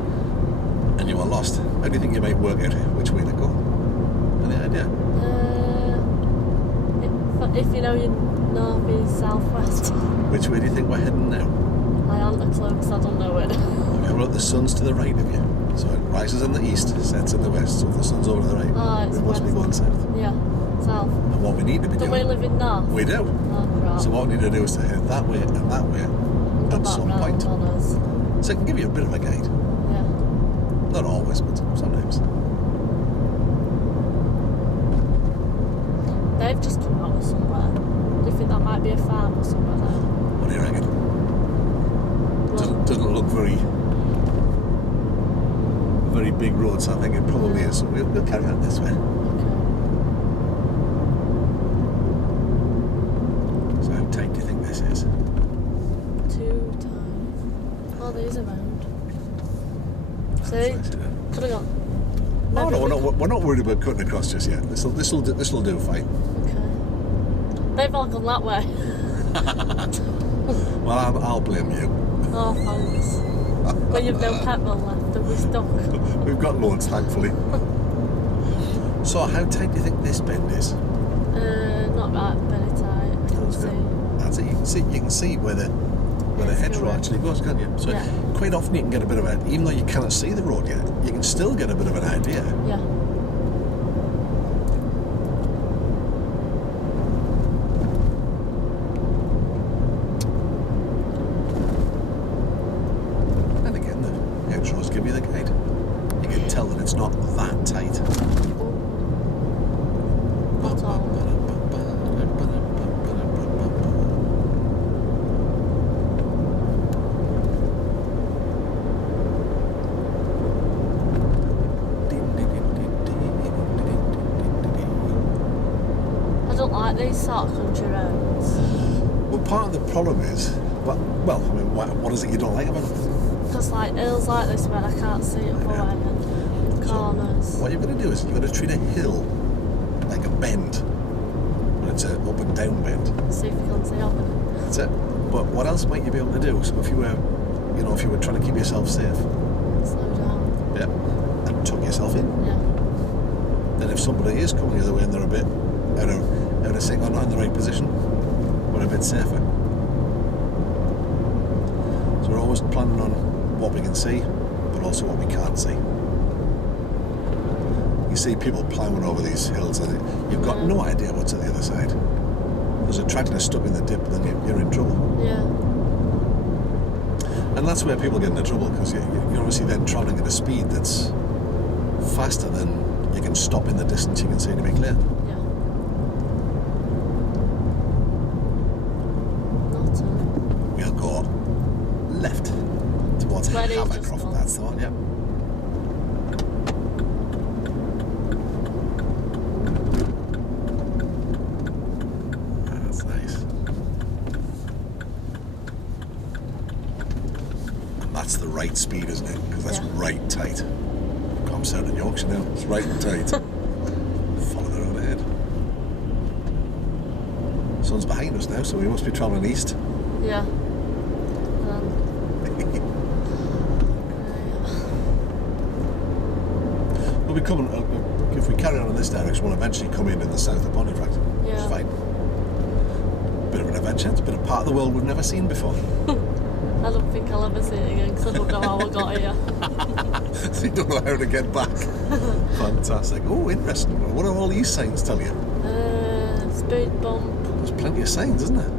and you are lost, how do you think you might work out which way to go? Any idea? If you know your north, east, southwest. Which way do you think we're heading now? I haven't a clue because I don't know it. Okay, well, the sun's to the right of you. So it rises in the east, sets in the west. So if the sun's over to the right, we must be going south. Yeah, south. And what we need to be doing... Do we live in north? We do. Oh, right. So what we need to do is to head that way and that way at some point. On us. So it can give you a bit of a guide. Yeah. Not always, but sometimes. They've just come out of somewhere. Do you think that might be a farm or somewhere there? What do you reckon? Well, Doesn't look very big road, so I think it probably is. So we'll carry on this way. okay. So how tight do you think this is? 2 times. Oh, there's a round. See? Could have got. Oh no, we're not worried about cutting across just yet. This'll do fine. Okay. They've all gone that way. Well, I'll blame you. Oh, thanks. Well, you've no petrol left and we're stuck. We've got loads, thankfully. So how tight do you think this bend is? Not right, very tight. I can see. I That's it. You can see where the hedgerow actually goes, can't you? So quite often you can get a bit of a, even though you cannot see the road yet, you can still get a bit of an idea. Yeah. And again, the hedgerows give you the guide. You can tell that it's not that tight. Not all. I don't like these sort of country roads. Well, part of the problem is, well, I mean, what is it you don't like about them? Because like hills like this where I can't see it for and corners. What you've got to do is you've got to treat a hill like a bend, when it's an up and down bend. See if you can see over it. That's it. But what else might you be able to do? So if you were trying to keep yourself safe, Slow down. yeah, and tuck yourself in. Yeah. Then if somebody is coming the other way and they're a bit out of sync or not in the right position, we're a bit safer. So we're always planning on what we can see, but also what we can't see. You see people ploughing over these hills and you've got no idea what's on the other side. There's a tractor stuck in the dip, then you're in trouble. Yeah. And that's where people get into trouble, because you're obviously then travelling at a speed that's faster than you can stop in the distance you can see to be clear. Yeah. Not We'll go left towards Where they've just Havercroft, gone. that's the one, yeah. That's nice. And that's the right speed, isn't it? Because that's right tight. I'm set in Yorkshire now, it's right and tight. Follow the road ahead. Sun's behind us now, so we must be travelling east. Yeah. We'll be coming, if we carry on in this direction, we'll eventually come in the south of Pontefract, which is Yeah. fine. Bit of an adventure, it's a bit of part of the world we've never seen before. I don't think I'll ever see it again because I don't know how I got here. So you don't know how to get back. Fantastic. Oh, interesting. What do all these signs tell you? Speed bump. There's plenty of signs, isn't there?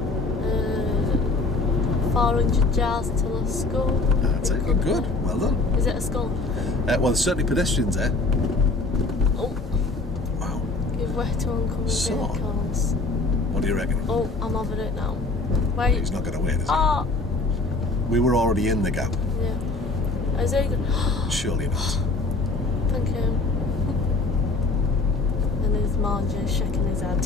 400 yards till a school. That's it, good. Well done. Is it a school? Well, there's certainly pedestrians there. Oh, Wow. give way to oncoming So? vehicles. What do you reckon? Oh, I'm over it now. Wait. He's not going to wait, is he? Ah, We were already in the gap. yeah. Is it good? Surely not. Thank you. And his Margie shaking his head.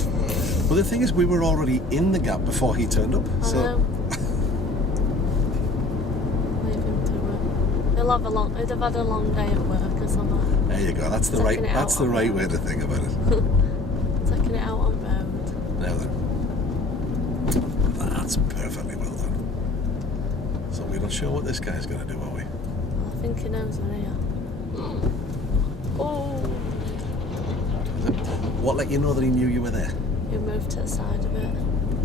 Well, the thing is, we were already in the gap before he turned up. I know. Leave him to it. He'll have had a long day at work or something. There you go. That's the Taking right. it That's out the on right road. way to think about it. Taking it out on road. Now then, that's perfectly well done. So we're not sure what this guy's going to do, are we? I think he knows we're here. Oh, What let you know that he knew you were there? he moved to the side of it.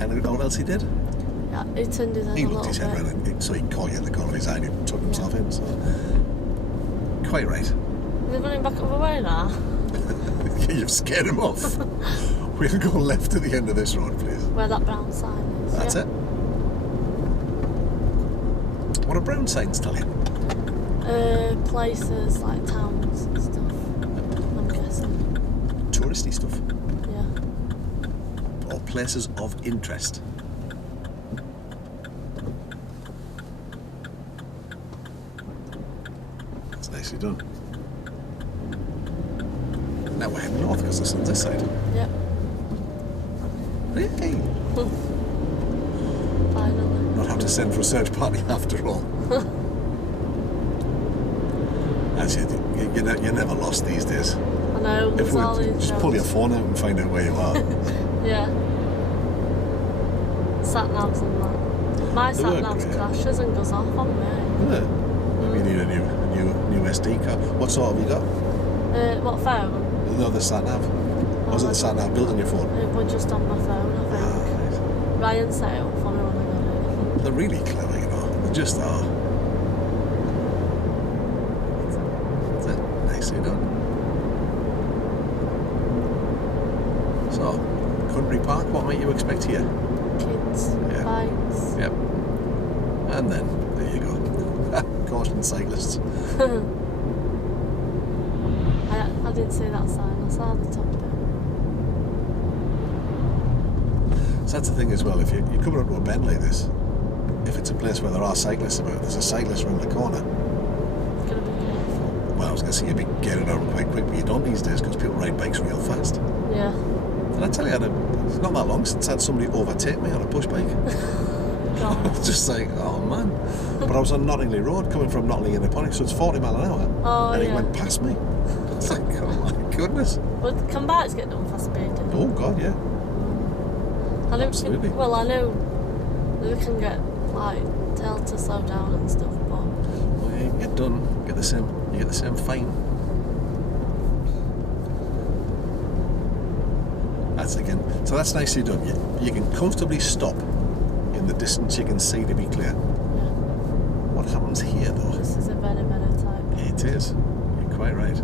And what else he did? Yeah, he turned his head He a looked little his bit. head round, and so he caught you in the corner of his eye and he took himself in. So quite right. Is he running back over way now? You've scared him off. We'll go left to the end of this road, please. Where that brown sign is. That's yeah. it. What do brown signs tell you? Places like towns and stuff. I'm guessing. Touristy stuff. Yeah. Or places of interest. That's nicely done. Now we're heading north because the sun's this side. Yep. Hey, Finally. not have to send for a search party after all. Actually, you're never lost these days. I know. If There's we all these just pull your phone out and find out where you are. Yeah. Sat navs and that. My They sat work navs great. crashes and goes off on me. Yeah. Maybe you need a new SD card. What sort have you got? What phone? No, the sat nav. Or was it the sat nav built on your phone? It was just on my phone, I think. Ah, right. Ryan set it up for me they're really clever, you know. They just are. That's it. Nicely done. So, country park, what might you expect here? Kids, Yeah. bikes. Yep. And then, there you go. Caution cyclists. I didn't see that sign, I saw the top bit. So that's the thing as well, if you're coming onto a bend like this, if it's a place where there are cyclists about, there's a cyclist around the corner. It's gonna be careful. Well, I was going to say you'd be getting out quite quick, but you don't these days because people ride bikes real fast. Yeah. And I tell you, it's not that long since I had somebody overtake me on a push bike. God. It's just like, oh man. But I was on Nottingley Road coming from Nottingley in Pony, so it's 40 mile an hour. Oh, and he yeah. went past me. It's like, oh my goodness. Well, can bikes get done for speeding? Oh god, yeah. I don't Absolutely. think, well, I know they can get, like, told to slow down and stuff, but... Well, yeah, you get done, you get the same fine. That's again, so that's nicely done. You can comfortably stop in the distance you can see to be clear. Yeah. What happens here though? This is a very, very tight bit. It is. You're quite right.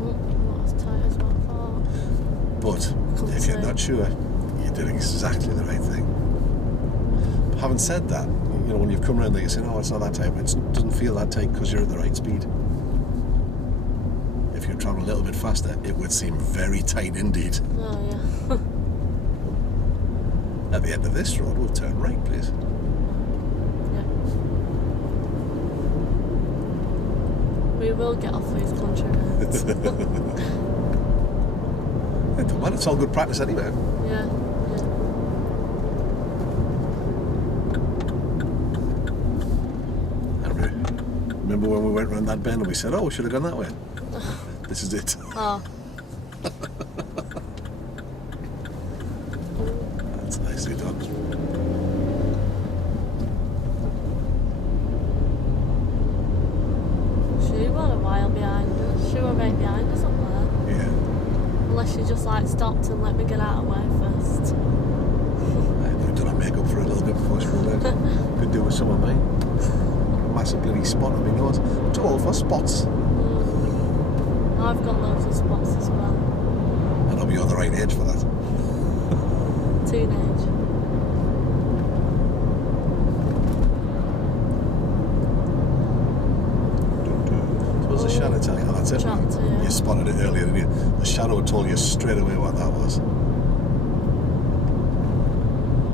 Not as tight as one thought. But Couldn't if you're say. not sure, you did exactly the right thing. But having said that, you know, when you've come around there, you say, no, it's not that tight. It doesn't feel that tight because you're at the right speed. If you're traveling a little bit faster, it would seem very tight indeed. Oh, yeah. At the end of this road, we'll turn right, please. Yeah. We will get off these country roads. It don't matter, it's all good practice anyway. Yeah, yeah. Remember when we went round that bend and we said, oh, we should have gone that way? This is it. Oh, That's nicely done. she were a while behind us. She were right behind us somewhere. Yeah. Unless she just like stopped and let me get out of the way first. I've done a makeup for a little bit before she rolled out. Could do with some of mine. Massive bloody spot on my nose. Too old for spots. I've got loads of spots as well. And I'll be on the right age for that. Teenage. Suppose the shadow tell you, oh, that's it. Tractor, yeah. You spotted it earlier, didn't you? The shadow told you straight away what that was.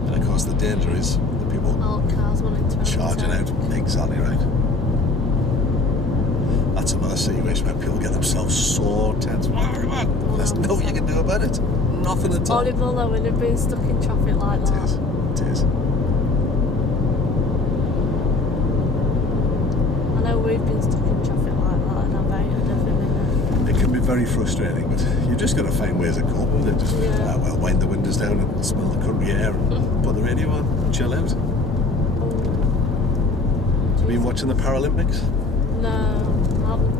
And of course the danger is the people All cars wanting to charging out. Exactly right. That's another situation where people get themselves so tense. There's nothing you can do about it. Nothing at all. Horrible though when you've been stuck in traffic like It that. is. It is. I know we've been stuck in traffic like that and I've hated every minute. It can be very frustrating, but you've just got to find ways of coping with it. Just Yeah. well, wind the windows down and smell the country air and put the radio on and chill out. Have you been watching the Paralympics? No, I haven't.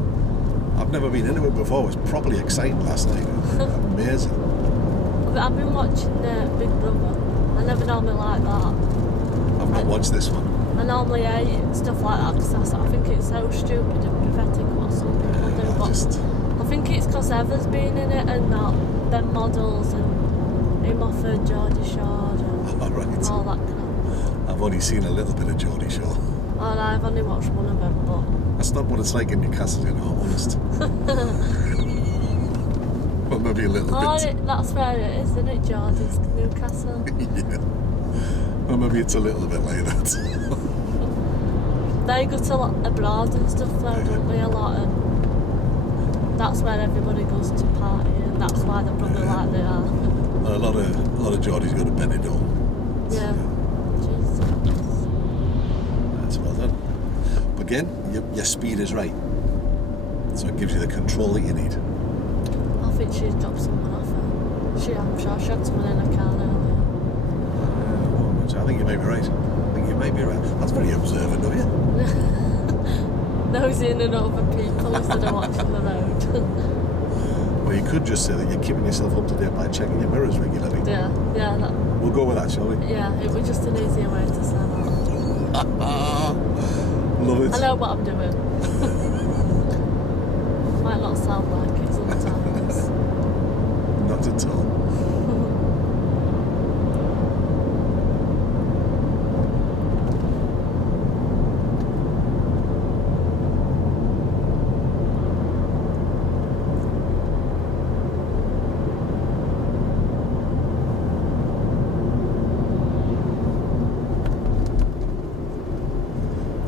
I've never been into it before. It was properly exciting last night. Amazing. But I've been watching Big Brother. I never normally like that. I've not watched this one. I normally hate stuff like that because I think it's so stupid and pathetic what some people do. But I think it's because Ever's been in it and not them models and him offered Geordie Shore and All right. all that crap. I've only seen a little bit of Geordie Shore. And I've only watched one of them, but That's not what it's like in Newcastle, you know, honest. Well, maybe a little bit. that's where it is, isn't it, Geordie's Newcastle? Yeah. Well, maybe it's a little bit like that. They go to abroad and stuff though, don't they, a lot, and that's where everybody goes to party, and that's why they're probably like they are. A lot of Geordies go to Benidorm. Yeah. Jesus. That's well done. But again, your speed is right. So it gives you the control that you need. I think she's dropped someone off her. I'm sure she had someone in her car earlier. So I think you may be right. That's very observant of you. Nosing in over people instead of watching the road. Or you could just say that you're keeping yourself up to date by checking your mirrors regularly. Yeah, that, We'll go with that, shall we? yeah, it was just an easier way to say that. Love it. I know what I'm doing. Might not sound like it sometimes. Not at all.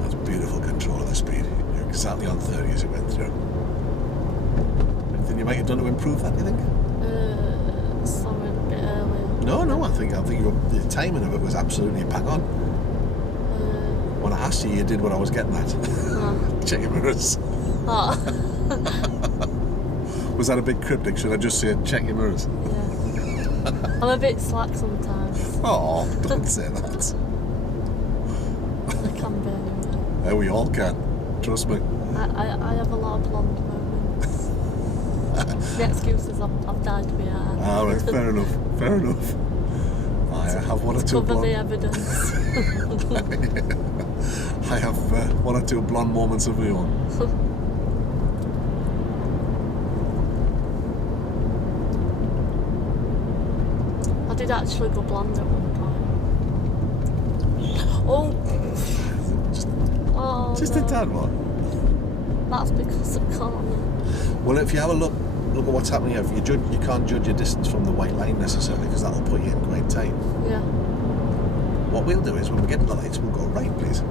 That's beautiful control of the speed. You're exactly on 30 as it went through. Anything you might have done to improve that, do you think? Something a bit earlier. No, I think the timing of it was absolutely bang on. When I asked you, you did what I was getting at. Check your mirrors. Oh. Was that a bit cryptic? Should I just say check your mirrors? Yeah. I'm a bit slack sometimes. Oh, don't say that. I can be anyway. We all can. Trust me. I have a lot of blonde moments. The excuse is I've dyed my hair. Ah, right, fair enough. Fair enough. I have one or two Cover the blonde. evidence. I have one or two blonde moments of my own. I did actually go blonde at one point. Oh. Just no. a tad, what? That's because of corner. Well, if you have a look at what's happening here. If you can't judge your distance from the white line necessarily, because that'll put you in quite tight. Yeah. What we'll do is when we get to the lights, we'll go right, please.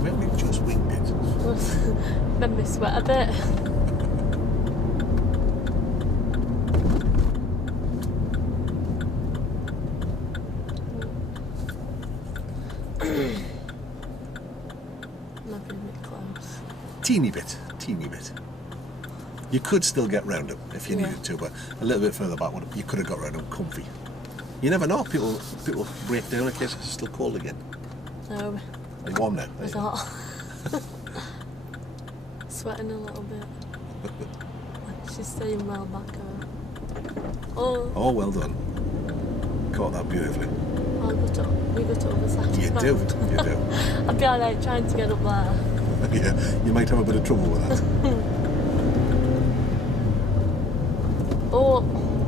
Well, we've just winged it. Made me sweat a bit. Maybe a bit close. Teeny bit. You could still get round them if you needed to, but a little bit further back, you could have got round them comfy. You never know. People break down in case it's still cold again. No, Are you warm now? I not. Sweating a little bit. She's staying well back out. Oh, well done. Caught that beautifully. We got to other side. You do. I'd be alright trying to get up there. Yeah, you might have a bit of trouble with that. Oh,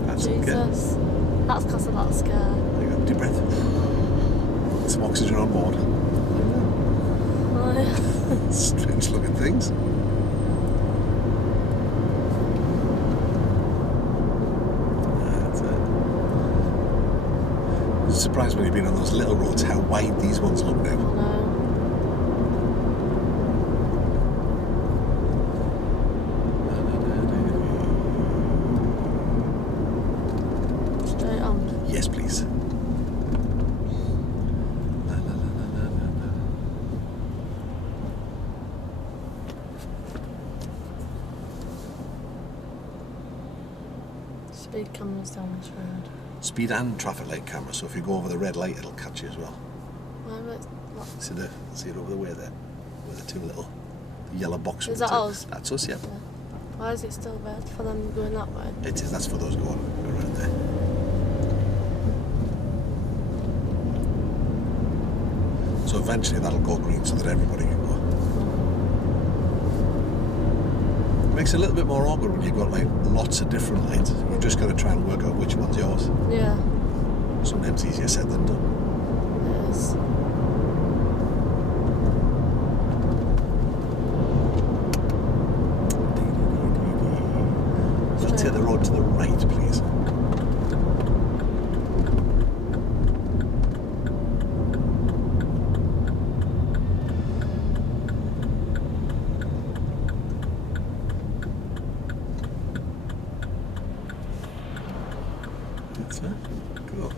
That's Jesus. okay. That's because of that scare. There you go, deep breath. Some oxygen on board. Oh, yeah. Strange looking things. That's it. I'm surprised when you've been on those little roads how wide these ones look now. No. Straight on. Yes, please. Speed cameras down this road. Speed and traffic light camera, so if you go over the red light, it'll catch you as well. See it over the way there, with the two little yellow boxes. Is that us? That's us, yeah. Why is it still red for them going that way? It is. That's for those going around there. So eventually that'll go green so that everybody can go. It makes it a little bit more awkward when you've got like lots of different lights. You've just got to try and work out which one's yours. Yeah. Sometimes easier said than done. It is. We'll take the road to the right, please. That's it. Cool.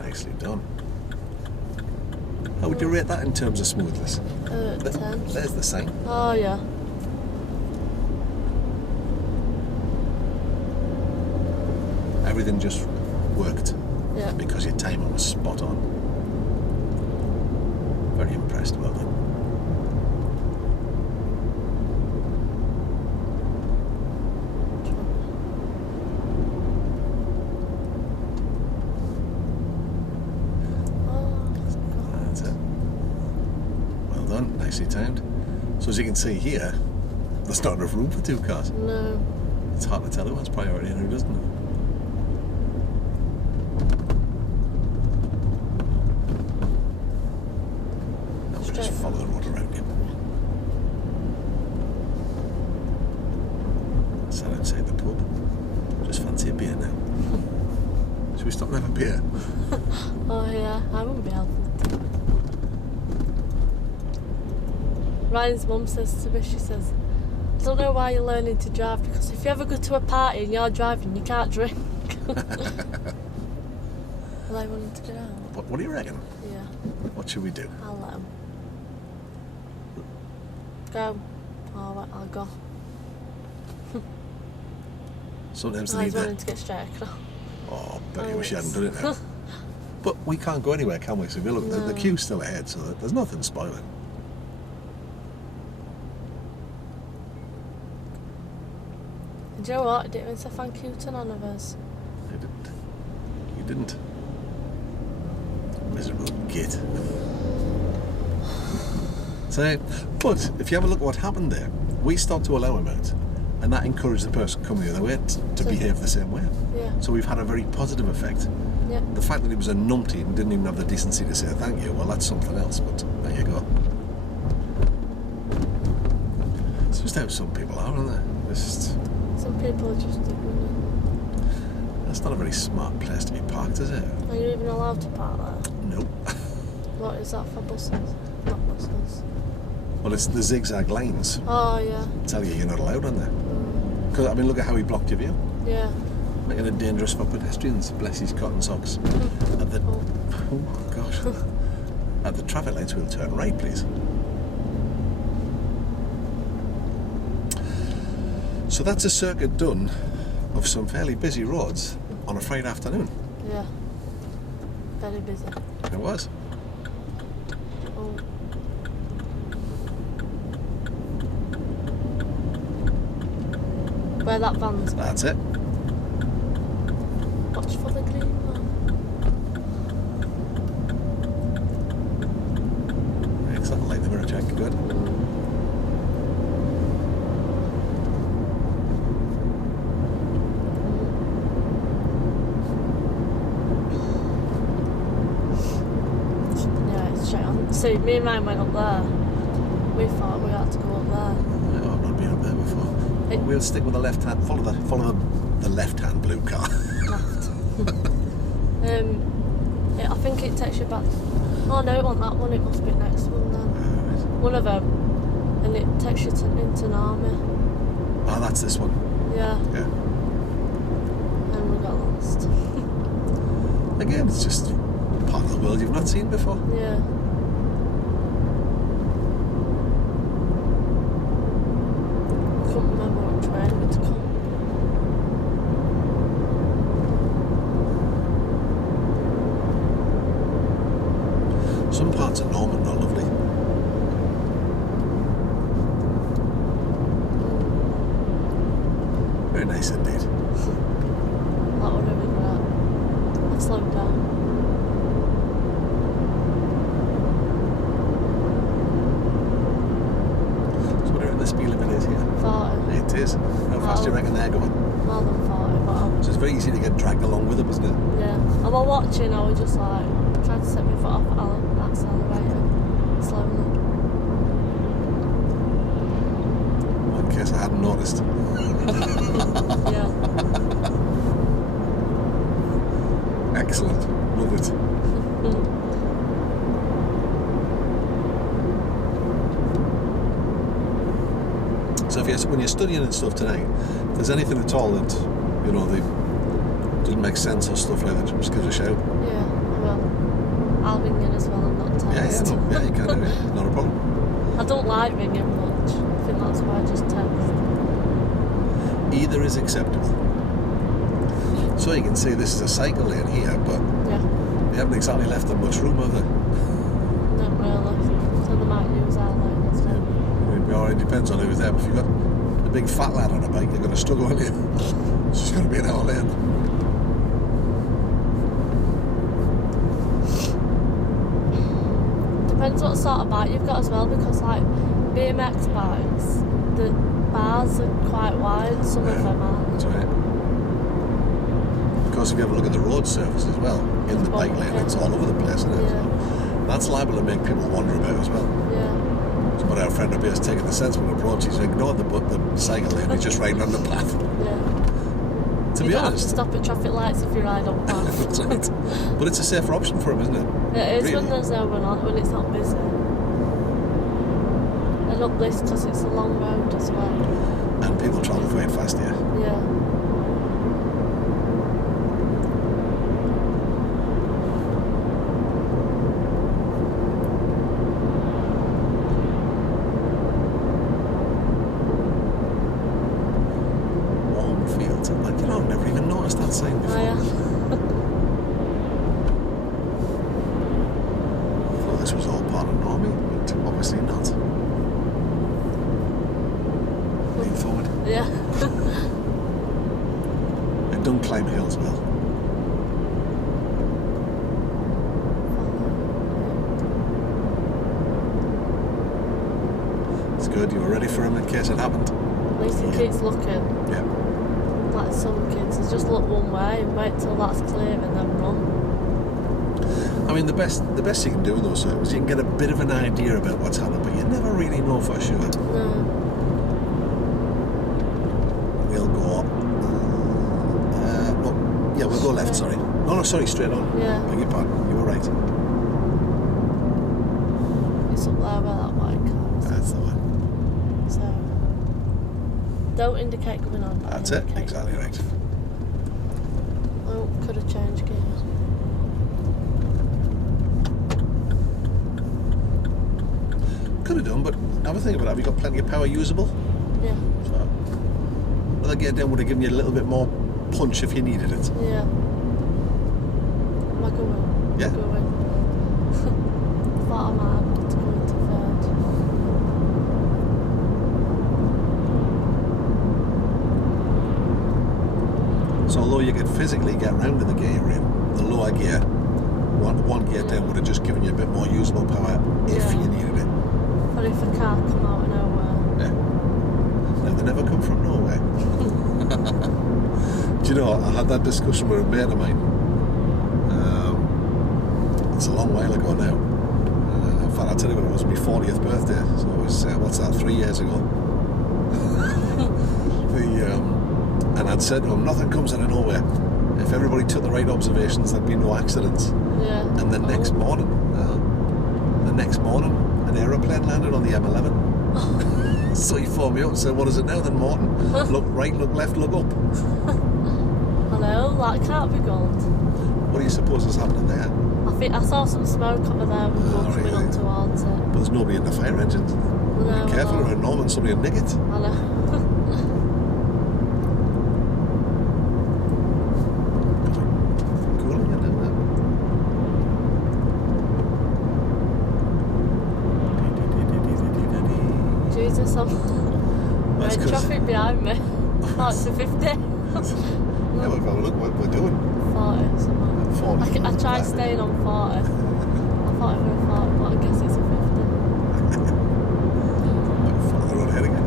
Nicely done. How would you rate that in terms of smoothness? 10. There's the sign. Oh, yeah. Everything just worked. Yeah. Because your timing was spot on. Very impressed, well done. nicely timed. So as you can see here, there's not enough room for 2 cars. No. It's hard to tell who has priority and who doesn't. Now we'll just follow the road around him. Sat outside the pub. Just fancy a beer now. Should we stop and have a beer? Oh yeah, I wouldn't be helping. Ryan's mum says to me, she says, I don't know why you're learning to drive, because if you ever go to a party and you're driving, you can't drink. Well, I wanted to get out. What do you reckon? Yeah. What should we do? I'll let him. Go. Oh, I'll go. Sometimes they He's need wanting to get straight across. Oh, bet you wish you hadn't done it now. But we can't go anywhere, can we? So if you look, No. the queue's still ahead, so there's nothing spoiling. Do you know what? I didn't even say thank you to none of us. You didn't. You didn't. Miserable git. So, but if you have a look at what happened there, we stopped to allow him out, and that encouraged the person coming the other way to behave the same way. Yeah. So we've had a very positive effect. Yeah. The fact that he was a numpty and didn't even have the decency to say thank you, well, that's something else, but there you go. It's just how some people are, aren't they? Just, Some people are just ignorant. that's not a very smart place to be parked, is it? Are you even allowed to park there? Nope. What is that for buses? Not buses. Well, it's the zigzag lanes. Oh, yeah. Tell you you're not allowed on there. Because, I mean, look at how he blocked your view. Yeah. Making it dangerous for pedestrians. Bless his cotton socks. At the... Oh, gosh. At the traffic lights, we'll turn right, please. So that's a circuit done of some fairly busy roads on a Friday afternoon. Yeah. Very busy. It was. Oh. Where that van's going. That's it. Watch for the green one. Excellent. Light the mirror check. Good. Yeah, it's straight on. See, me and mine went up there. We thought we had to go up there. Oh, I've not been up there before. But we'll stick with the left hand. Follow the left hand blue car. Left. I think it takes you back. Oh no, it wasn't that one. It must be next one then. One of them, and it takes you into an army. Oh, that's this one. Yeah. Yeah. And we got lost. Again, it's just part of the world you've not seen before. Yeah. Couldn't remember which way we to come. Some parts of Norman are lovely. Very nice indeed. That would have been great. I slowed down. So what do you reckon the speed limit is here? 40. It is. How fast do you reckon they're going? More than 40, but So it's very easy to get dragged along with them, isn't it? yeah. I was watching, I was just like, trying to set my foot off at that accelerator. Slowly. Well, in case I hadn't noticed. Yeah. Excellent. Love it. So when you're studying and stuff tonight, if there's anything at all that, you know, that doesn't make sense or stuff like that, just give us a shout. Yeah, I will. I'll ring in as well and not text. Yeah, you can do it. Not a problem. I don't like ringing much. I think that's why I just text. Either is acceptable. So you can see this is a cycle lane here, but Yeah. they haven't exactly left them much room, have they? Not really. So they might use our line as well. It already depends on who's there, but if you've got a big fat lad on a bike, you're going to struggle, aren't you? It's just going to be an hour lane. depends what sort of bike you've got as well, because like BMX bikes, the bars are quite wide, some of them are. That's right. Of course, if you have a look at the road surface as well, in the bike lane, it's all over the place, isn't it? Yeah. So that's liable to make people wander about as well. Yeah. But our friend up here is taking the sensible approach. He's ignored the cycle lane. He's just riding on the path. Yeah. To You be don't have to honest, stop at traffic lights if you ride on path. that's right. But it's a safer option for him, isn't it? It is Really? when there's no one on, when it's not busy. And up this because it's a long road as well. And people travel quite fast here. Yeah. Warm fields. Like, you know, I've never even noticed that sign before. Oh, yeah. I thought this was all part of Normie, but obviously not. Lean forward. Yeah. And don't climb hills well. It's good, you were ready for him in case it happened. At least he keeps looking. Yeah. Like some kids, they just look one way and wait till that's clear and then run. I mean, the best you can do with those is you can get a bit of an idea about what's happening, but you never really know for sure. No. We'll go. We'll go left. Sorry. No, sorry, straight on. Yeah. Beg your pardon. You were right. It's up there where that white car is. That's the one. So, don't indicate coming on. That's it. Indicate. Exactly right. Oh, could have changed gears. Could have done, but have a think about it. Have you got plenty of power usable? Yeah. So, well, that gear down would have given you a little bit more punch if you needed it. Yeah. Am I going? Yeah. Going. Thought I might have to go into third. So although you could physically get round in the gear you're in, the lower gear, one gear down would have just given you a bit more usable power if Yeah. you needed it. But if a car come out of nowhere. Yeah. Now they never come from nowhere. Do you know, I had that discussion with a mate of mine. It's a long while ago now. In fact, I'll tell you what, it was my 40th birthday. So it was, what's that, 3 years ago. And I'd said to him, nothing comes out of nowhere. If everybody took the right observations, there'd be no accidents. Yeah. And the next morning, an aeroplane landed on the M11. So he phoned me up and said, what is it now then, Morton? Look right, look left, look up. Hello, that can't be gold. What do you suppose is happening there? I think I saw some smoke over there when we were coming really? up towards it. But there's nobody in the fire engines. No, Be careful, no. or in Norman, somebody will nick it. I know. Cool, you know that. Jesus, I'm That's red 'cause- traffic behind me. Oh, it's a 50. Yeah, we've got to look what we're doing. 40 something. 40. I tried staying on 40. I thought it was 40, but I guess it's a 50. Follow the road ahead again.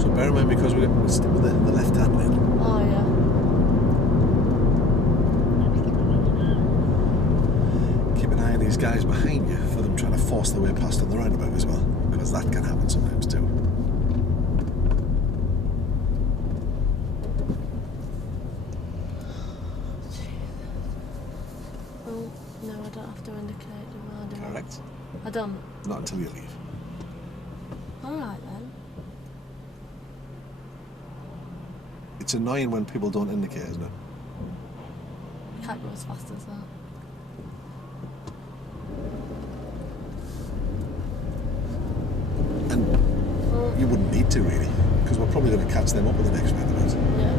So bear in mind, because we're still with the left-hand lane. Oh, yeah. Keep an eye on these guys behind you for them trying to force their way past on the roundabout as well, because that can happen sometimes too. Oh, no, I don't have to indicate, do I? Correct. I don't. Not until you leave. Alright then. It's annoying when people don't indicate, isn't it? You can't go as fast as that. And you wouldn't need to really, because we're probably going to catch them up with the next roundabout. Yeah.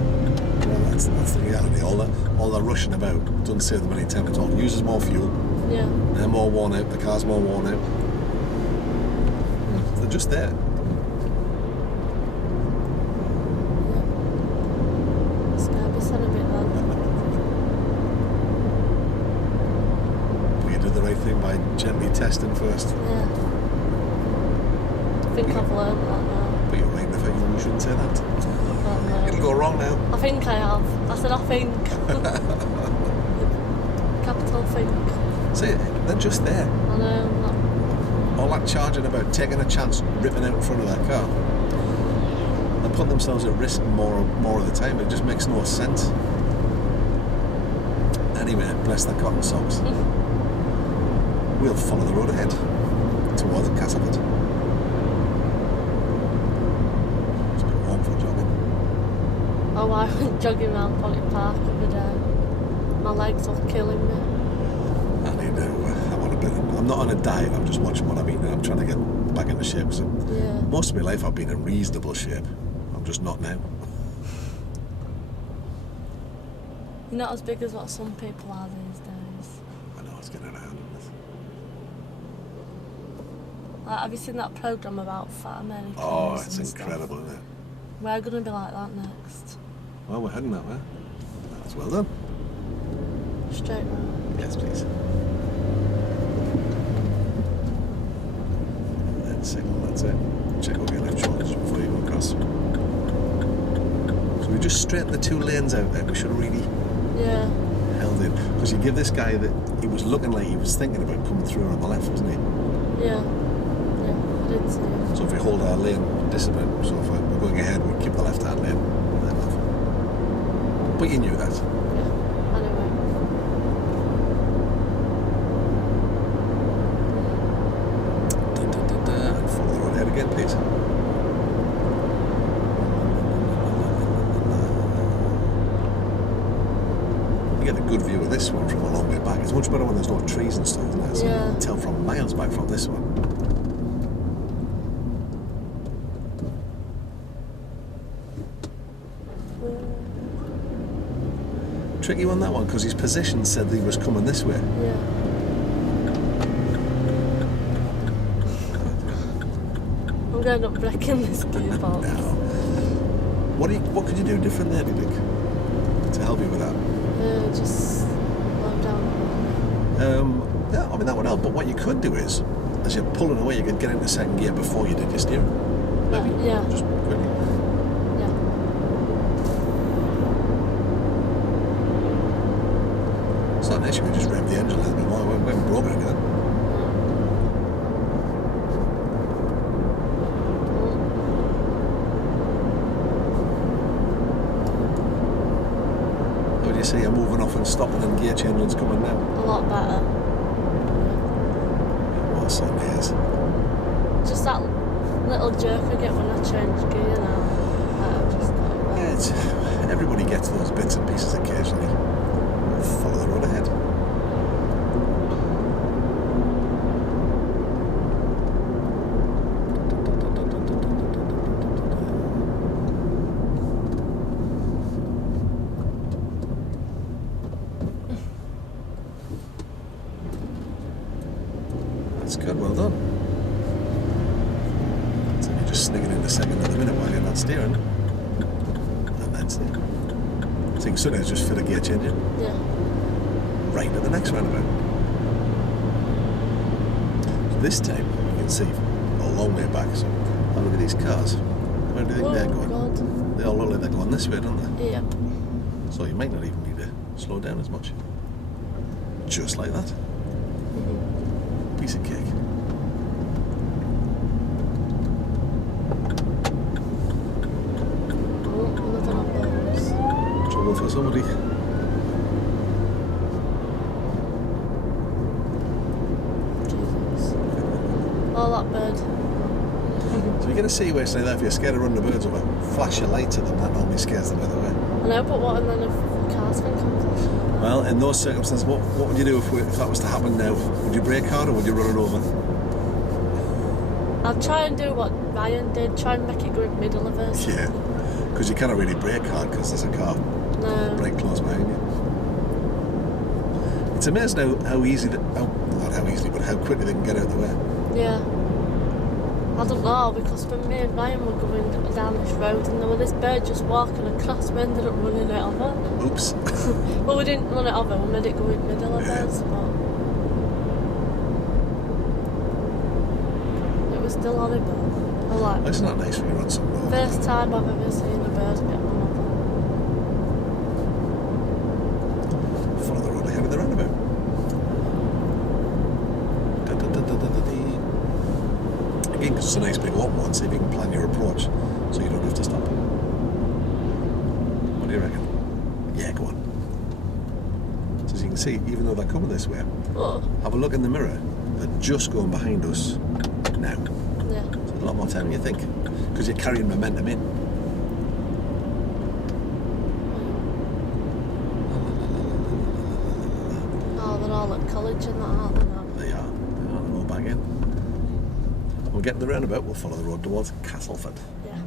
Well, that's the reality. All that rushing about doesn't save them any time at all. Uses more fuel. Yeah. They're more worn out. The car's more worn out. They're just there. Scared me son a bit then. gently testing first. Yeah. I think I've learned that now. But you're right in the fact you shouldn't say that. It'll go wrong now. I think I have. I said I think. Capital think. See, they're just there. I know. All that charging about taking a chance, ripping out in front of that car. They're putting themselves at risk more of the time. It just makes no sense. Anyway, bless their cotton socks. We'll follow the road ahead towards Castleford. It's a bit warm for jogging. Oh, I went jogging around Pollock Park the other day. My legs are killing me. I need to. I want a bit. I'm not on a diet. I'm just watching what I'm eating. I'm trying to get back into shape. So Yeah. most of my life I've been in reasonable shape. I'm just not now. You're not as big as what some people are these days. I know it's getting around. Like, have you seen that programme about fat Americans? Oh, it's and stuff? incredible, isn't it? We're going to be like that next. Well, we're heading that way. That's well done. Straight round. Yes, please. And then signal, that's it. Check all your left shoulders before you go across. So we just straightened the 2 lanes out there. We should have really Yeah. held in. Because you give this guy that he was looking like he was thinking about coming through on the left, wasn't he? Yeah. Yeah, I did see it. So if we hold our lane discipline, so if we're going ahead, we keep the left-hand lane. But you knew that. Yeah. Anyway. And follow the road ahead again, please. You get a good view of this one from a long way back. It's much better when there's no trees and stuff, isn't it? So Yeah. you can tell from miles back from this one. Tricky one, that one, because his position said that he was coming this way. Yeah. I'm going to end up wrecking this gearbox. Now, what could you do different there, do you think, to help you with that? Just slow down. Yeah, I mean that would help. But what you could do is, as you're pulling away, you could get into second gear before you did your steering. Maybe. Yeah. Just quickly. Yeah. It's not an issue. We just rev the engine a little bit more. We haven't broken anything. How do you see you're moving off and stopping and gear changing's coming now? A lot better. Well, certainly is. Just that little jerk I get when I change gear now. I've just got it back. Yeah, everybody gets those bits and pieces occasionally. Follow the road ahead. That's good, well done. So you're just sneaking into second at the minute while you're not steering. And then steer. So you can suddenly just fit a gear change in. Yeah. Right at the next roundabout. So this time you can see a long way back. So have a look at these cars. Where do you think they're going? God. They all look like they're going this way, don't they? Yep. So you might not even need to slow down as much. Just like that. Piece of cake. Oh, another one of those. Trouble for somebody. Jesus. Oh, that bird. So you're going to see where it's like that if you're scared of running the birds over. Flash your lights at them, that normally scares them out of the way. I know, but what, and then if the cars can come to Well, in those circumstances, what would you do if that was to happen now? Would you brake hard or would you run it over? I'll try and do what Ryan did, try and make it go in the middle of us. Yeah, because you cannot really brake hard because there's a car No. right close behind you. It's amazing how easy, not how easily, but how quickly they can get out of the way. Yeah. I don't know, because when me and Ryan were going down this road and there was this bird just walking across, we ended up running it over. Oops. Well, we didn't run it over, we made it go in the middle of Yeah. us, but still horrible. I like, It's not nice when you're on some road. first time I've ever seen a bird get run over. Follow the road ahead of the roundabout. Again, because it's a nice big open one, see if you can plan your approach so you don't have to stop. What do you reckon? Yeah, go on. So as you can see, even though they're coming this way, Oh, have a look in the mirror. They're just going behind us now. yeah. So a lot more time than you think, because you're carrying momentum in. Oh, they're all at college and that, aren't they now? They are. They're all back in. We'll get to the roundabout. We'll follow the road towards Castleford. Yeah.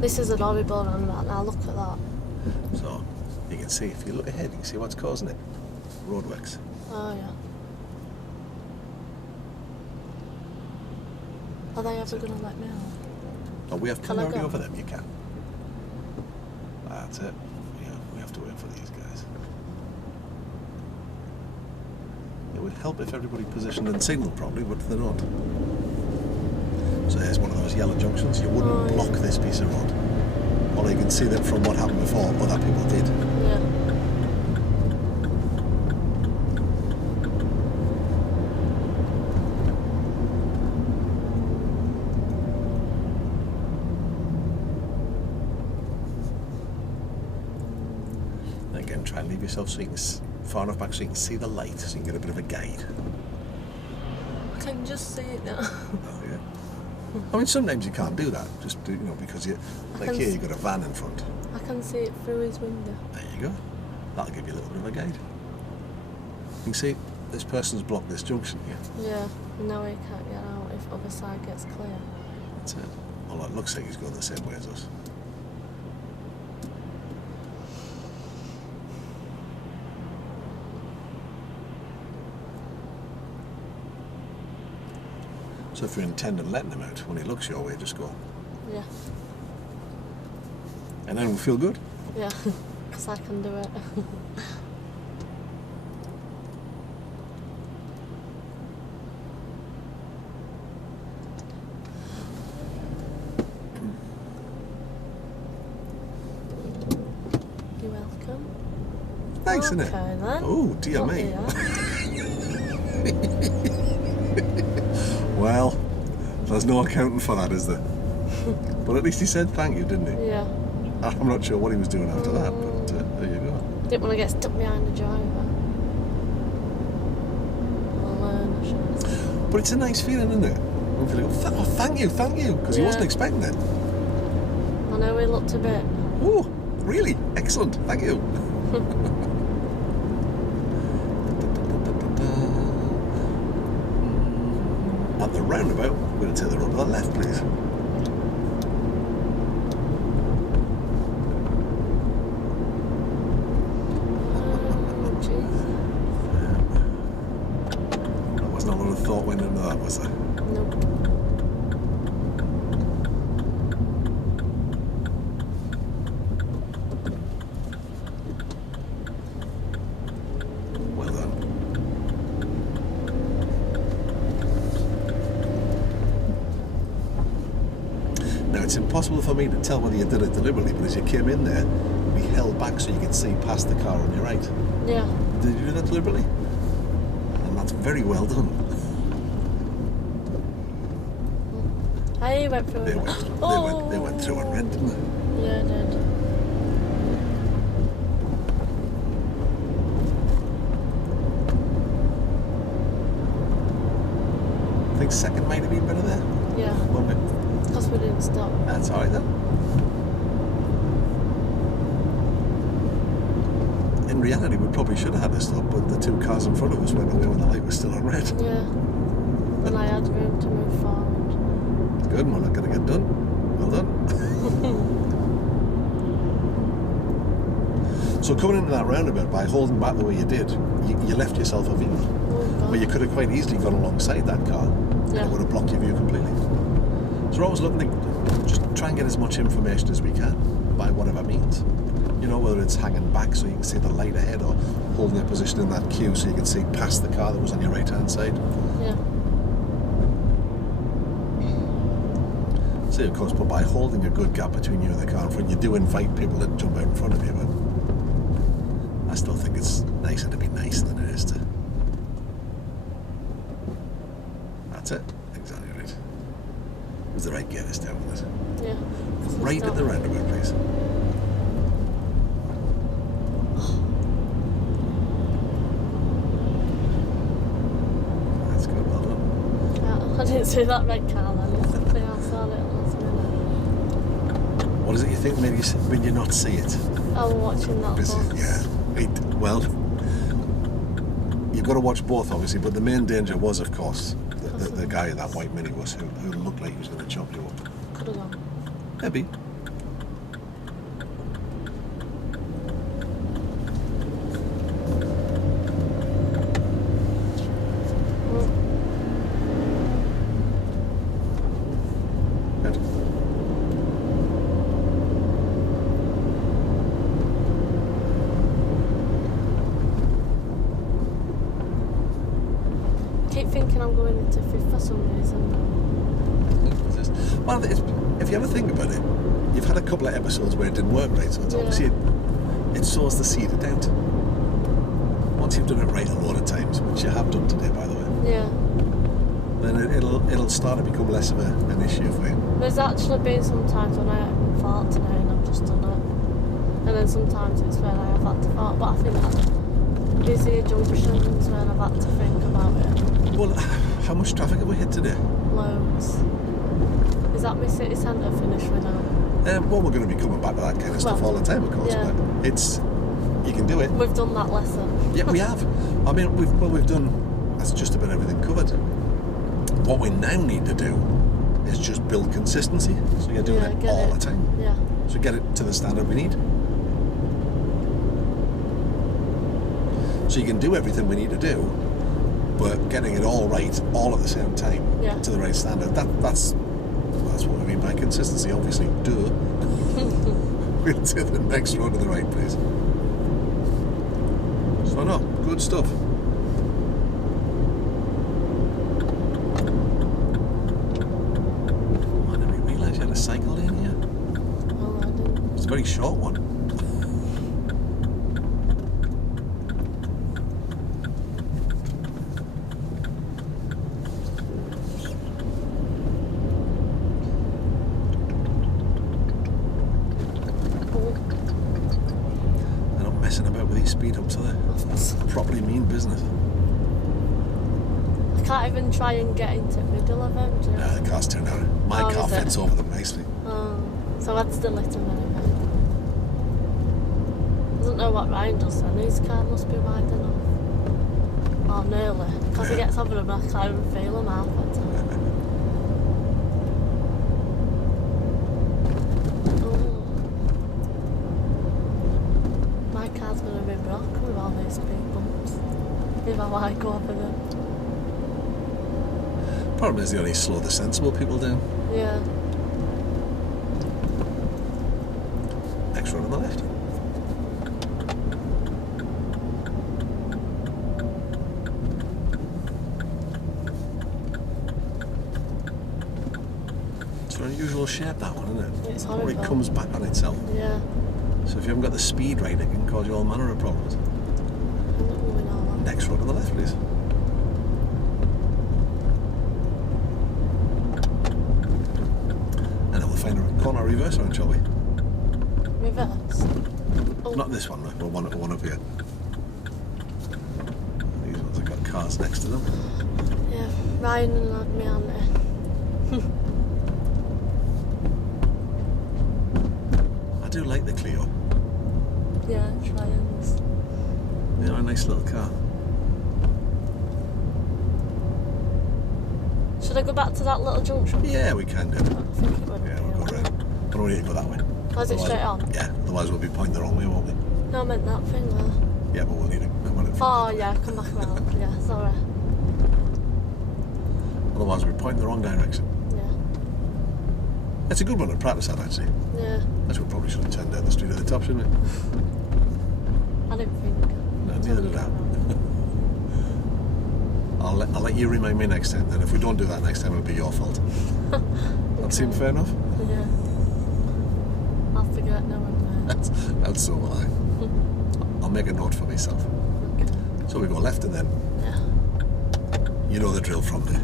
This is an horrible roundabout now, look at that. So you can see, if you look ahead, you can see what's causing it. Roadworks. Oh yeah. Are they ever going to let me out? Oh, we have Can I priority go? over them. You can. That's it. Yeah, we have to wait for these guys. It would help if everybody positioned and signalled properly, but they don't. So there's one of those yellow junctions. You wouldn't block this piece of road. Although you can see that from what happened before, other people did. Yeah. And again, try and leave yourself so you can far enough back so you can see the light, so you can get a bit of a guide. I can just see it now. Oh yeah. I mean, sometimes you can't do that, just because you, like here, you've got a van in front. I can see it through his window. There you go. That'll give you a little bit of a guide. You can see this person's blocked this junction here. Yeah, now he can't get out if other side gets clear. That's it. Well, it looks like he's going the same way as us. So if you're intending letting him out, when he looks your way, just go. Yeah, And then we'll feel good. yeah, because I can do it. You're welcome. Thanks, Okay, innit? then. Oh, dear Oh, me. dear. Well, there's no accounting for that, is there? But at least he said thank you, didn't he? Yeah. I'm not sure what he was doing after that, but there you go. Didn't want to get stuck behind the driver. I'll learn, I should. But it's a nice feeling, isn't it? I'm feeling, oh, thank you, because he Yeah. wasn't expecting it. I know he looked a bit. Oh, really? Excellent, thank you. At the roundabout, we're going to take the road to the left, please. Oh, jeez. There wasn't a lot of thought went into that, was there? Nope. Well done. Now, it's impossible for me to tell whether you did it deliberately, but as you came in there, we held back so you could see past the car on your right. Yeah. Did you do that deliberately? And that's very well done. I went through They it. went through on red, didn't they? Yeah, I did. I think second might have been better there. Yeah. One bit. Because we didn't stop. That's alright then. In reality, we probably should have had to stop, but the two cars in front of us went away when the light was still on red. Yeah. And I had room to move forward. Good, we're not going to get done. Well done. So coming into that roundabout, by holding back the way you did, you left yourself a view. Oh, But you could have quite easily gone alongside that car, and it would have blocked your view completely. So we're always looking to just try and get as much information as we can, by whatever means. You know, whether it's hanging back so you can see the light ahead, or holding your position in that queue so you can see past the car that was on your right-hand side. Yeah. See, of course, but by holding a good gap between you and the car in front, you do invite people to jump out in front of you, but I still think it's nicer to be nice than it is to... That's it. Exactly right. It was the right gear this time, wasn't it? Yeah. Right at the roundabout, please. That's good, well done. Yeah, I didn't see that red car then. It's something I saw it last minute. What is it you think made you not see it? I was watching that Busy, box. yeah. Well, you've got to watch both, obviously, but the main danger was, of course, the guy in that white minibus who looked like he was going to chop you up. Could have gone. Maybe. Good. Keep thinking I'm going into fifth for some reason. Well, if you ever think about it, you've had a couple of episodes where it didn't work right, so it's obviously it sows the seed of doubt. Once you've done it right a lot of times, which you have done today, by the way, Yeah. then it'll start to become less of an issue for you. There's actually been some times when I haven't thought today and I've just done it. And then sometimes it's where I have had to thought, but I think that busier junctions when I've had to think about it. Well, how much traffic have we hit today? Loads. Is that my city centre finish for now? Well, we're going to be coming back to that kind of stuff all the time, of course, yeah. but you can do it. We've done that lesson. Yeah, we have. I mean, we've done, that's just about everything covered. What we now need to do is just build consistency, so you're doing it all the time. Yeah. So get it to the standard we need. So you can do everything we need to do, but getting it all right, all at the same time, to the right standard. That's what we mean by consistency, obviously. Duh. We'll take the next road to the right, please. So no, good stuff. I didn't realise you had a cycle lane here. Oh, I didn't. It's a very short one. Speed up, so they properly mean business. I can't even try and get into the middle of them. Do you know? The car's too narrow. My car fits over them nicely. Oh, so that's the little anyway. Doesn't know what Ryan does then. His car must be wide enough. Oh, nearly. Because he gets over them, I can't even feel him half the time. With all these big bumps, if I go over them. Problem is they only slow the sensible people down. Yeah. Next road on the left. It's an unusual shape, that one, isn't it? It's horrible. Or it comes back on itself. Yeah. So if you haven't got the speed right, it can cause you all manner of problems. Next road on the left, please. And then we'll find a corner reverse on, shall we? Reverse? Oh. Not this one, no. We'll one up here. These ones have got cars next to them. Yeah, Ryan and me on there. I do like the Clio. Yeah, Triumphs. Yeah, a nice little car. Should I go back to that little junction? Yeah, we can do. I think it would. Yeah, we'll go round. But we need to go that way. Was it straight on? Yeah, otherwise we'll be pointing the wrong way, won't we? No, I meant that thing there. Yeah, but we'll need to come on it. Oh, yeah, come back around. Yeah, sorry. Otherwise, we're pointing the wrong direction. Yeah. It's a good one to practice at, actually. Yeah. Actually, we probably should have turned down the street at the top, shouldn't we? I didn't think. No, neither did I. I'll let you remind me next time, then. If we don't do that next time, it'll be your fault. That seem fair enough? Yeah. I'll forget now I'm there. That's so will I. I'll make a note for myself. Okay. So we go left and then Yeah. you know the drill from there.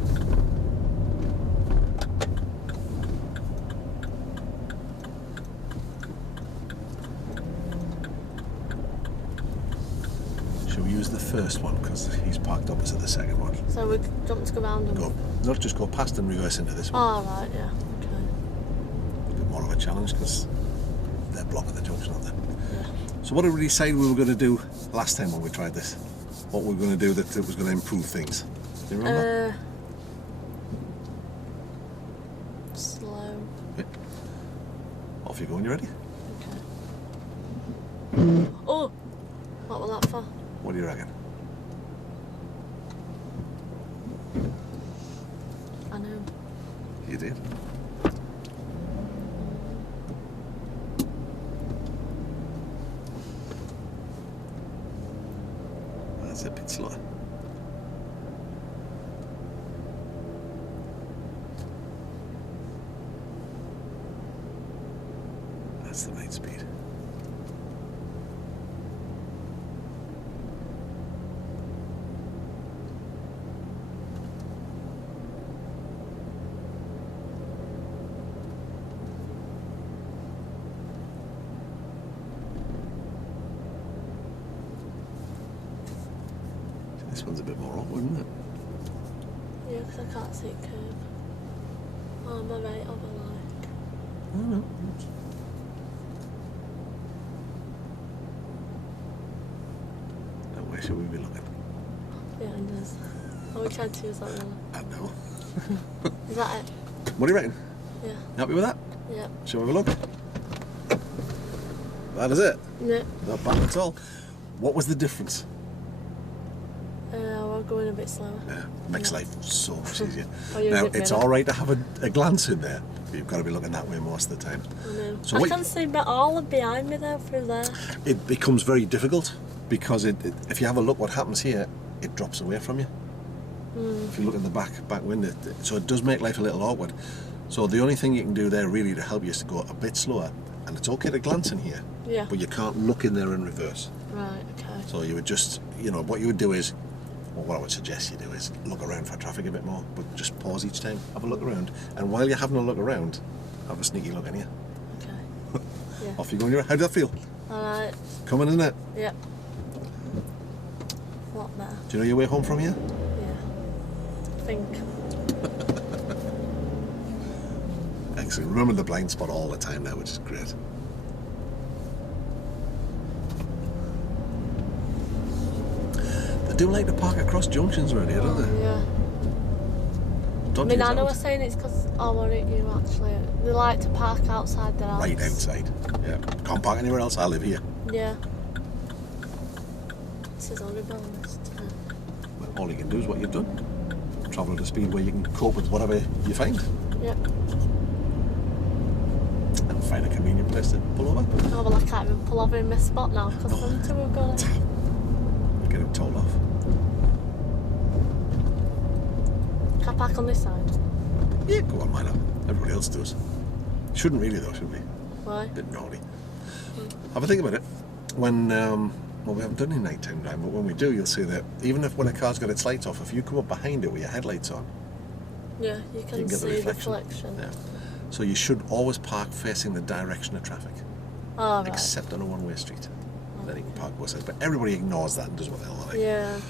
Shall we use the first one because he's parked opposite the second one? So we jump to go round and... Go. Not just go past and reverse into this one. Oh, right, yeah. Okay. A bit more of a challenge because they're blocking the junction, aren't they? Yeah. So what did we decide we were going to do last time when we tried this? What we were going to do that it was going to improve things? Do you remember? Slow. Yeah. Off you go when you're ready. Okay. Oh! What was that for? What do you reckon? I know. You did. That's a bit slower. That's the right speed. This one's a bit more awkward, isn't it? Yeah, because I can't see it curve. Oh, am I right over like? I don't know. Now, where should we be looking? Yeah, it does. Oh, we tried to use that one. I know. Is that it? What do you reckon? Yeah. Happy with that? Yeah. Shall we have a look? That is it. Yeah. Not bad at all. What was the difference? We're going a bit slower. Yeah, makes life so much easier. Oh, you're Now, a bit it's better. all right to have a glance in there, but you've got to be looking that way most of the time. I know. So I what- can see all of behind me there through there. It becomes very difficult because if you have a look what happens here, it drops away from you. If you look in the back window, so it does make life a little awkward. So the only thing you can do there really to help you is to go a bit slower, and it's okay to glance in here, Yeah. but you can't look in there in reverse. Right, okay. So you would just, what you would do is, or what I would suggest you do is look around for traffic a bit more, but just pause each time, have a look around, and while you're having a look around, have a sneaky look in here. Okay. Yeah. Off you go. How does that feel? Alright. Coming, isn't it? Yep. What better? Do you know your way home from here? Yeah. I think. Excellent. Remember the blind spot all the time now, which is great. They do like to park across junctions around here, don't they? Yeah. Don't I mean, you, I know we're Sound? saying it's because, you actually. They like to park outside their house. Right outside. Yeah. Can't park anywhere else. I live here. Yeah. This is only bonus. Well, all you can do is what you've done. Travel at a speed where you can cope with whatever you find. Yep. And find a convenient place to pull over. Oh, well, I can't even pull over in my spot now because them two have gone. Get it told off. Can I park on this side? Yeah, go on, why not? Everybody else does. Shouldn't really though, should we? Why? Bit naughty. Have a think about it. When well, we haven't done any nighttime driving, but when we do, you'll see that even when a car's got its lights off, if you come up behind it with your headlights on, Yeah, you can get the see the reflection. reflection. Yeah. So you should always park facing the direction of traffic, Oh, right. except on a one-way street. Then you can park both sides. But everybody ignores that and does what the hell they like. Yeah.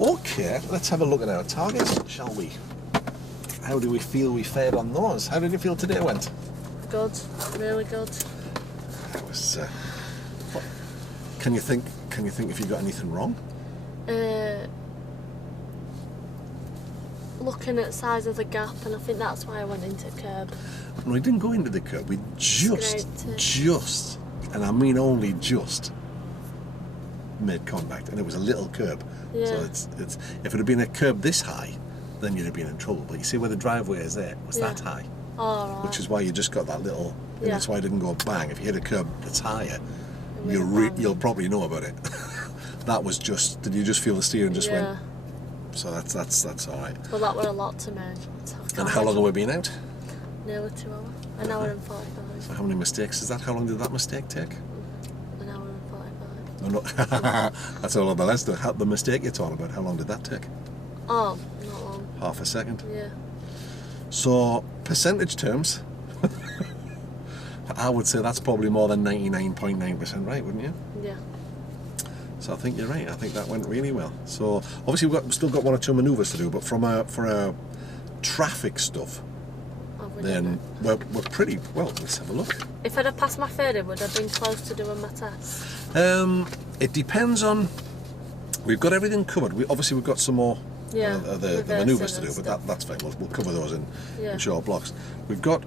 Okay, let's have a look at our targets, shall we? How do we feel we fared on those? How did you feel today went? Good. Really good. That was. What, can you think if you got anything wrong? Looking at the size of the gap, and I think that's why I went into curb. No, we didn't go into the curb. We Scraped it. just, and I mean only just, made contact, and it was a little curb. Yeah. So it's if it had been a curb this high, then you'd have been in trouble. But you see where the driveway is there, it was that high. All right. Which is why you just got that little, and that's why it didn't go bang. If you hit a curb that's higher, you'll probably know about it. That was just, did you just feel the steering just went? So that's all right. Well, that were a lot to me. And how long have we been out? Nearly 2 hours. An hour and 45. So how many mistakes is that? How long did that mistake take? An hour and 45. Oh, no. That's all on the list. The mistake you're talking about, how long did that take? Oh, not long. Half a second. Yeah. So, percentage terms, I would say that's probably more than 99.9% right, wouldn't you? Yeah. So I think you're right. I think that went really well. So obviously we've still got 1 or 2 manoeuvres to do, but for our traffic stuff, then we're pretty well. Let's have a look. If I'd have passed my theory, would I have been close to doing my test? It depends on. We've got everything covered. We've got some more the manoeuvres to do, but that's fine. We'll cover those in short blocks. We've got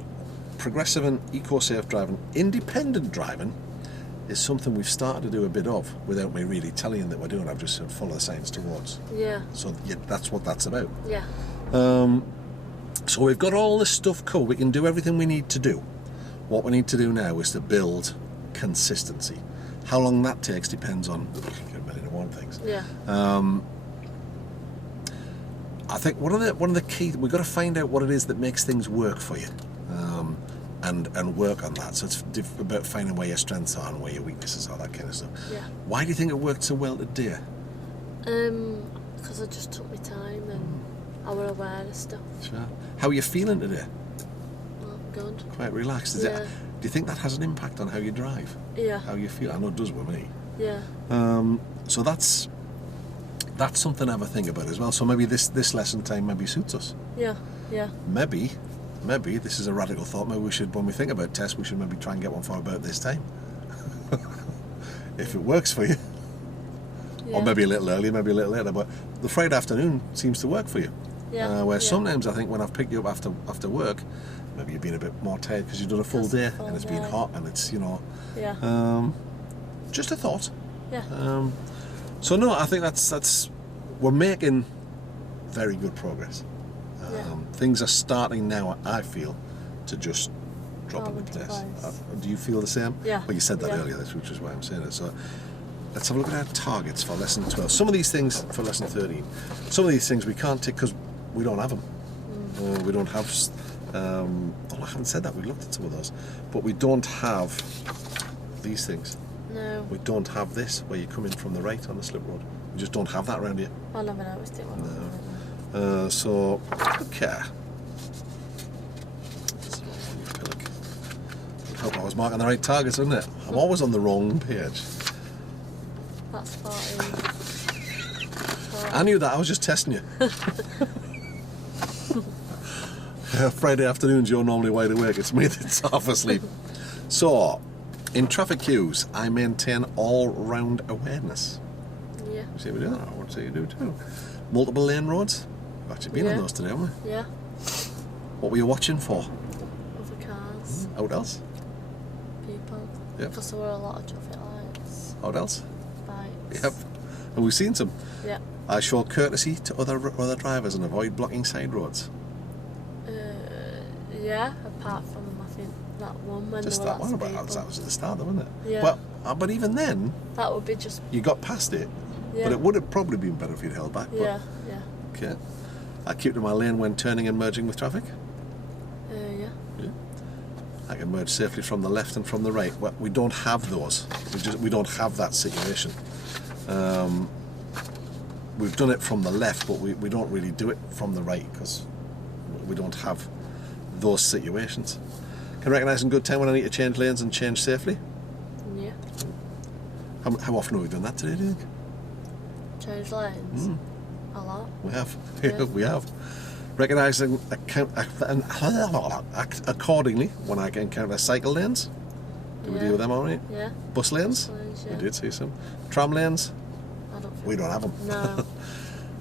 progressive and eco-safe driving. Independent driving is something we've started to do a bit of without me really telling you that we're doing. I've just said follow the signs towards. Yeah. So that's what that's about. Yeah. So we've got all this stuff covered. We can do everything we need to do. What we need to do now is to build consistency. How long that takes depends on a million and one things. Yeah. I think one of the key, we've got to find out what it is that makes things work for you, and work on that. So it's about finding where your strengths are and where your weaknesses are, that kind of stuff. Yeah. Why do you think it worked so well today? Because I just took my time and I was aware of stuff. Sure. How are you feeling today? Well, good. Quite relaxed. Is it? Do you think that has an impact on how you drive? Yeah. How you feel? I know it does with me. Yeah. So that's something to have a think about as well. So maybe this lesson time maybe suits us. Yeah. Yeah. Maybe this is a radical thought. Maybe we should, when we think about tests, we should maybe try and get one for about this time. If it works for you. Yeah. Or maybe a little earlier, maybe a little later. But the Friday afternoon seems to work for you. Yeah. Where sometimes I think when I've picked you up after work, maybe you've been a bit more tired because you've done a full day and it's been hot and it's, Yeah. Just a thought. Yeah. So no, I think that's we're making very good progress. Things are starting now, I feel, to just drop into place. Do you feel the same? Yeah. Well, you said that earlier, which is why I'm saying it. So let's have a look at our targets for lesson 12. Some of these things for lesson 13. Some of these things we can't take because we don't have them. We don't have. I haven't said that. We looked at some of those, but we don't have these things. No. We don't have this where you come in from the right on the slip road. We just don't have that around here. I never noticed it. So, okay. I hope I was marking the right targets, wasn't it? I'm always on the wrong page. That's 14. I knew that. I was just testing you. Friday afternoons, you're normally wide awake. It's me that's half asleep. So, in traffic queues, I maintain all-round awareness. Yeah. You see we do that? I would say you do too. Multiple lane roads. We've actually been on those today, haven't we? Yeah. What were you watching for? Other cars. What else? People. Yep. Because there were a lot of traffic lights. What else? Bikes. Yep. And we've seen some. Yeah. I show courtesy to other drivers and avoid blocking side roads. Yeah, apart from I think that one when Just there were that one, lots but of people. that was at the start, though, wasn't it? Yeah. But even then, That would be just. you got past it. Yeah. But it would have probably been better if you'd held back. But, Yeah. Yeah. okay. I keep to my lane when turning and merging with traffic. Yeah. Yeah. I can merge safely from the left and from the right. Well, we don't have those. We don't have that situation. We've done it from the left, but we don't really do it from the right because we don't have those situations. Can recognise in good time when I need to change lanes and change safely. Yeah. How often have we done that today, do you think? Change lanes. A lot. We have. Yeah. We have. Recognising accordingly when I encounter cycle lanes. Do we deal with them all right? Yeah. Bus lanes? Yeah. We did see some. Tram lanes? I don't think We don't have them. No.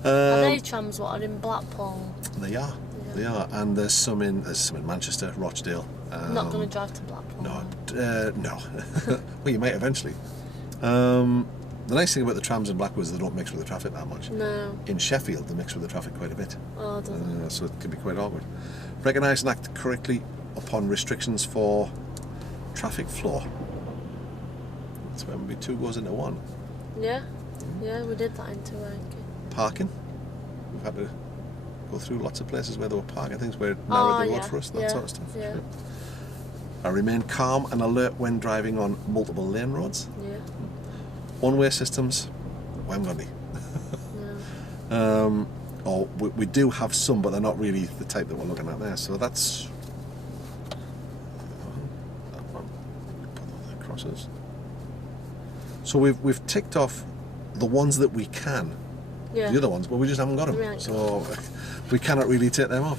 Are they trams what are in Blackpool? They are. Yeah. They are. And there's some in Manchester, Rochdale. Not going to drive to Blackpool. No. No. Well, you might eventually. The nice thing about the trams in Blackwood is they don't mix with the traffic that much. No. In Sheffield, they mix with the traffic quite a bit. Oh, doesn't it? So it can be quite awkward. Recognise and act correctly upon restrictions for traffic flow. That's when maybe 2 goes into 1. Yeah. Yeah, we did that in Toronto. Parking. We've had to go through lots of places where there were parking things where it narrowed the road for us, that sort of stuff. Yeah. I remain calm and alert when driving on multiple lane roads. Yeah. One-way systems, Wembley. No. Or we do have some, but they're not really the type that we're looking at there. So that's that one. Put those crosses. So we've ticked off the ones that we can. Yeah. The other ones, but we just haven't got them. Right. So we cannot really take them off.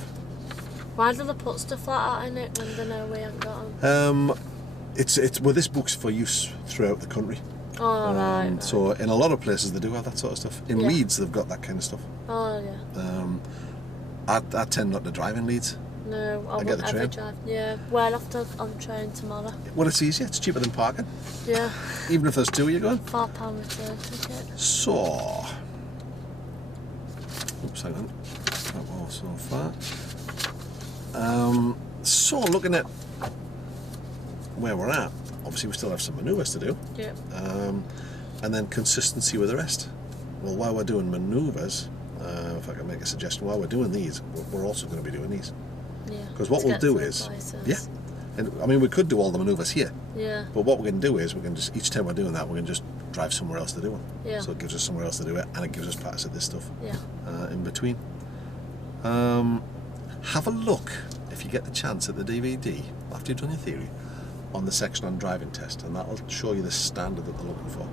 Why do they put stuff like that in it when they know we haven't got them? Well, this book's for use throughout the country. Oh, right. So in a lot of places they do have that sort of stuff. In Leeds they've got that kind of stuff. Oh, yeah. I tend not to drive in Leeds. No, I get won't the ever train. drive. Yeah, well, after on train tomorrow. Well, it's easier. It's cheaper than parking. Yeah. Even if there's 2 you're going. £4 return ticket. So... Oops, hang on. That all so far. So looking at where we're at, obviously we still have some manoeuvres to do. Yeah. And then consistency with the rest. Well, while we're doing manoeuvres, if I can make a suggestion, while we're doing these, we're also going to be doing these. Yeah. Because what we'll do is, and I mean we could do all the manoeuvres here, Yeah. but what we're going to do is we can just, each time we're doing that, we're going to just drive somewhere else to do it. Yeah. So it gives us somewhere else to do it, and it gives us practice at this stuff Yeah. in between. Have a look, if you get the chance, at the DVD, after you've done your theory, on the section on driving test, and that'll show you the standard that they're looking for.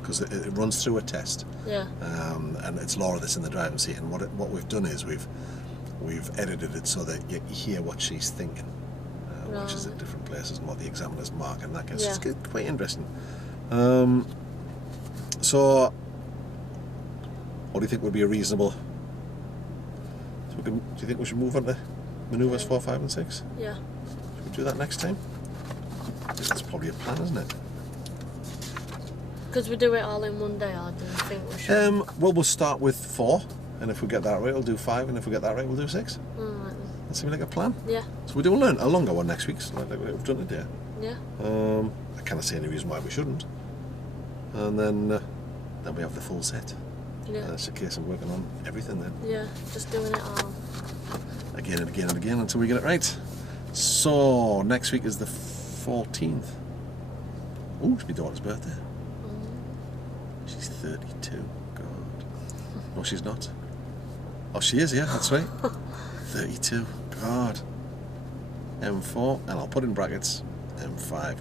Because it runs through a test. Yeah. And it's Laura that's in the driving seat, and what we've done is we've edited it so that you hear what she's thinking, which is at different places, and what the examiner's mark, and that gets it's quite interesting. So what do you think would be a reasonable? So do you think we should move on to manoeuvres 4, 5 and 6? Yeah. Should we do that next time? That's probably a plan, isn't it? Because we do it all in one day, or do you think we should? Well, we'll start with 4, and if we get that right, we'll do 5, and if we get that right, we'll do 6. Alright. That seems like a plan. Yeah. So we do a longer one next week, like we've done today. Yeah. I can't see any reason why we shouldn't. And then we have the full set. Yeah. It's a case of working on everything then. Yeah, just doing it all. Again and again and again until we get it right. So next week is the 14th. Oh, it's my daughter's birthday. She's 32. God. No, she's not. Oh, she is, yeah, that's right. 32. God. M4, and I'll put in brackets M5,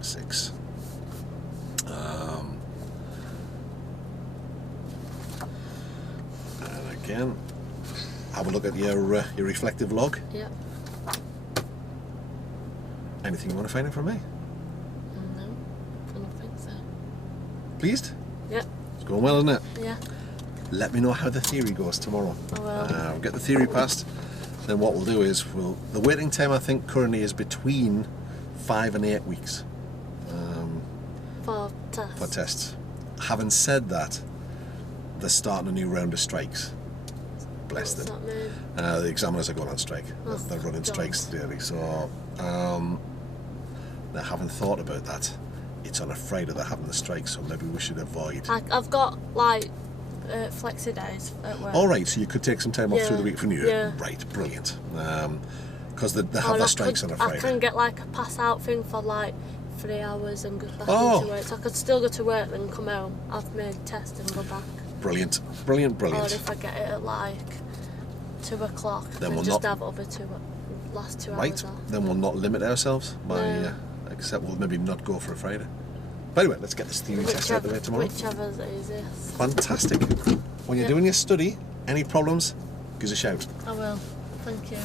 M6. And again, have a look at your reflective log. Yeah. Anything you want to find out from me? No, I don't think so. Pleased? Yeah. It's going well, isn't it? Yeah. Let me know how the theory goes tomorrow. I will. We'll get the theory passed. Then what we'll do is the waiting time I think currently is between 5 and 8 weeks For tests. for tests. Having said that, they're starting a new round of strikes. Bless What's them. that mean? The examiners are going on strike. Oh, They're running God. strikes daily. So they haven't thought about that. It's on a Friday they're having the strike, so maybe we should avoid. I've got like flexi days at work. All right, so you could take some time off Yeah. through the week for New Year. Yeah. Right, brilliant. Because they Or have their I strikes could- on a Friday. I can get like a pass out thing for like 3 hours and go back Oh. into work. So I could still go to work then come home, have my test and go back. Brilliant, brilliant, Or brilliant. if I get it at like 2 o'clock, Then then we'll just not- have other last 2 Right, hours off. then we'll not limit ourselves by, No. except we'll maybe not go for a Friday. But anyway, let's get this theory test out of the way tomorrow. Whichever's easiest. Fantastic. When you're Yeah. doing your study, any problems, give us a shout. I will. Thank you.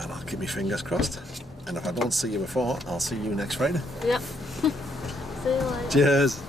And I'll keep my fingers crossed. And if I don't see you before, I'll see you next Friday. Yep. See you later. Cheers.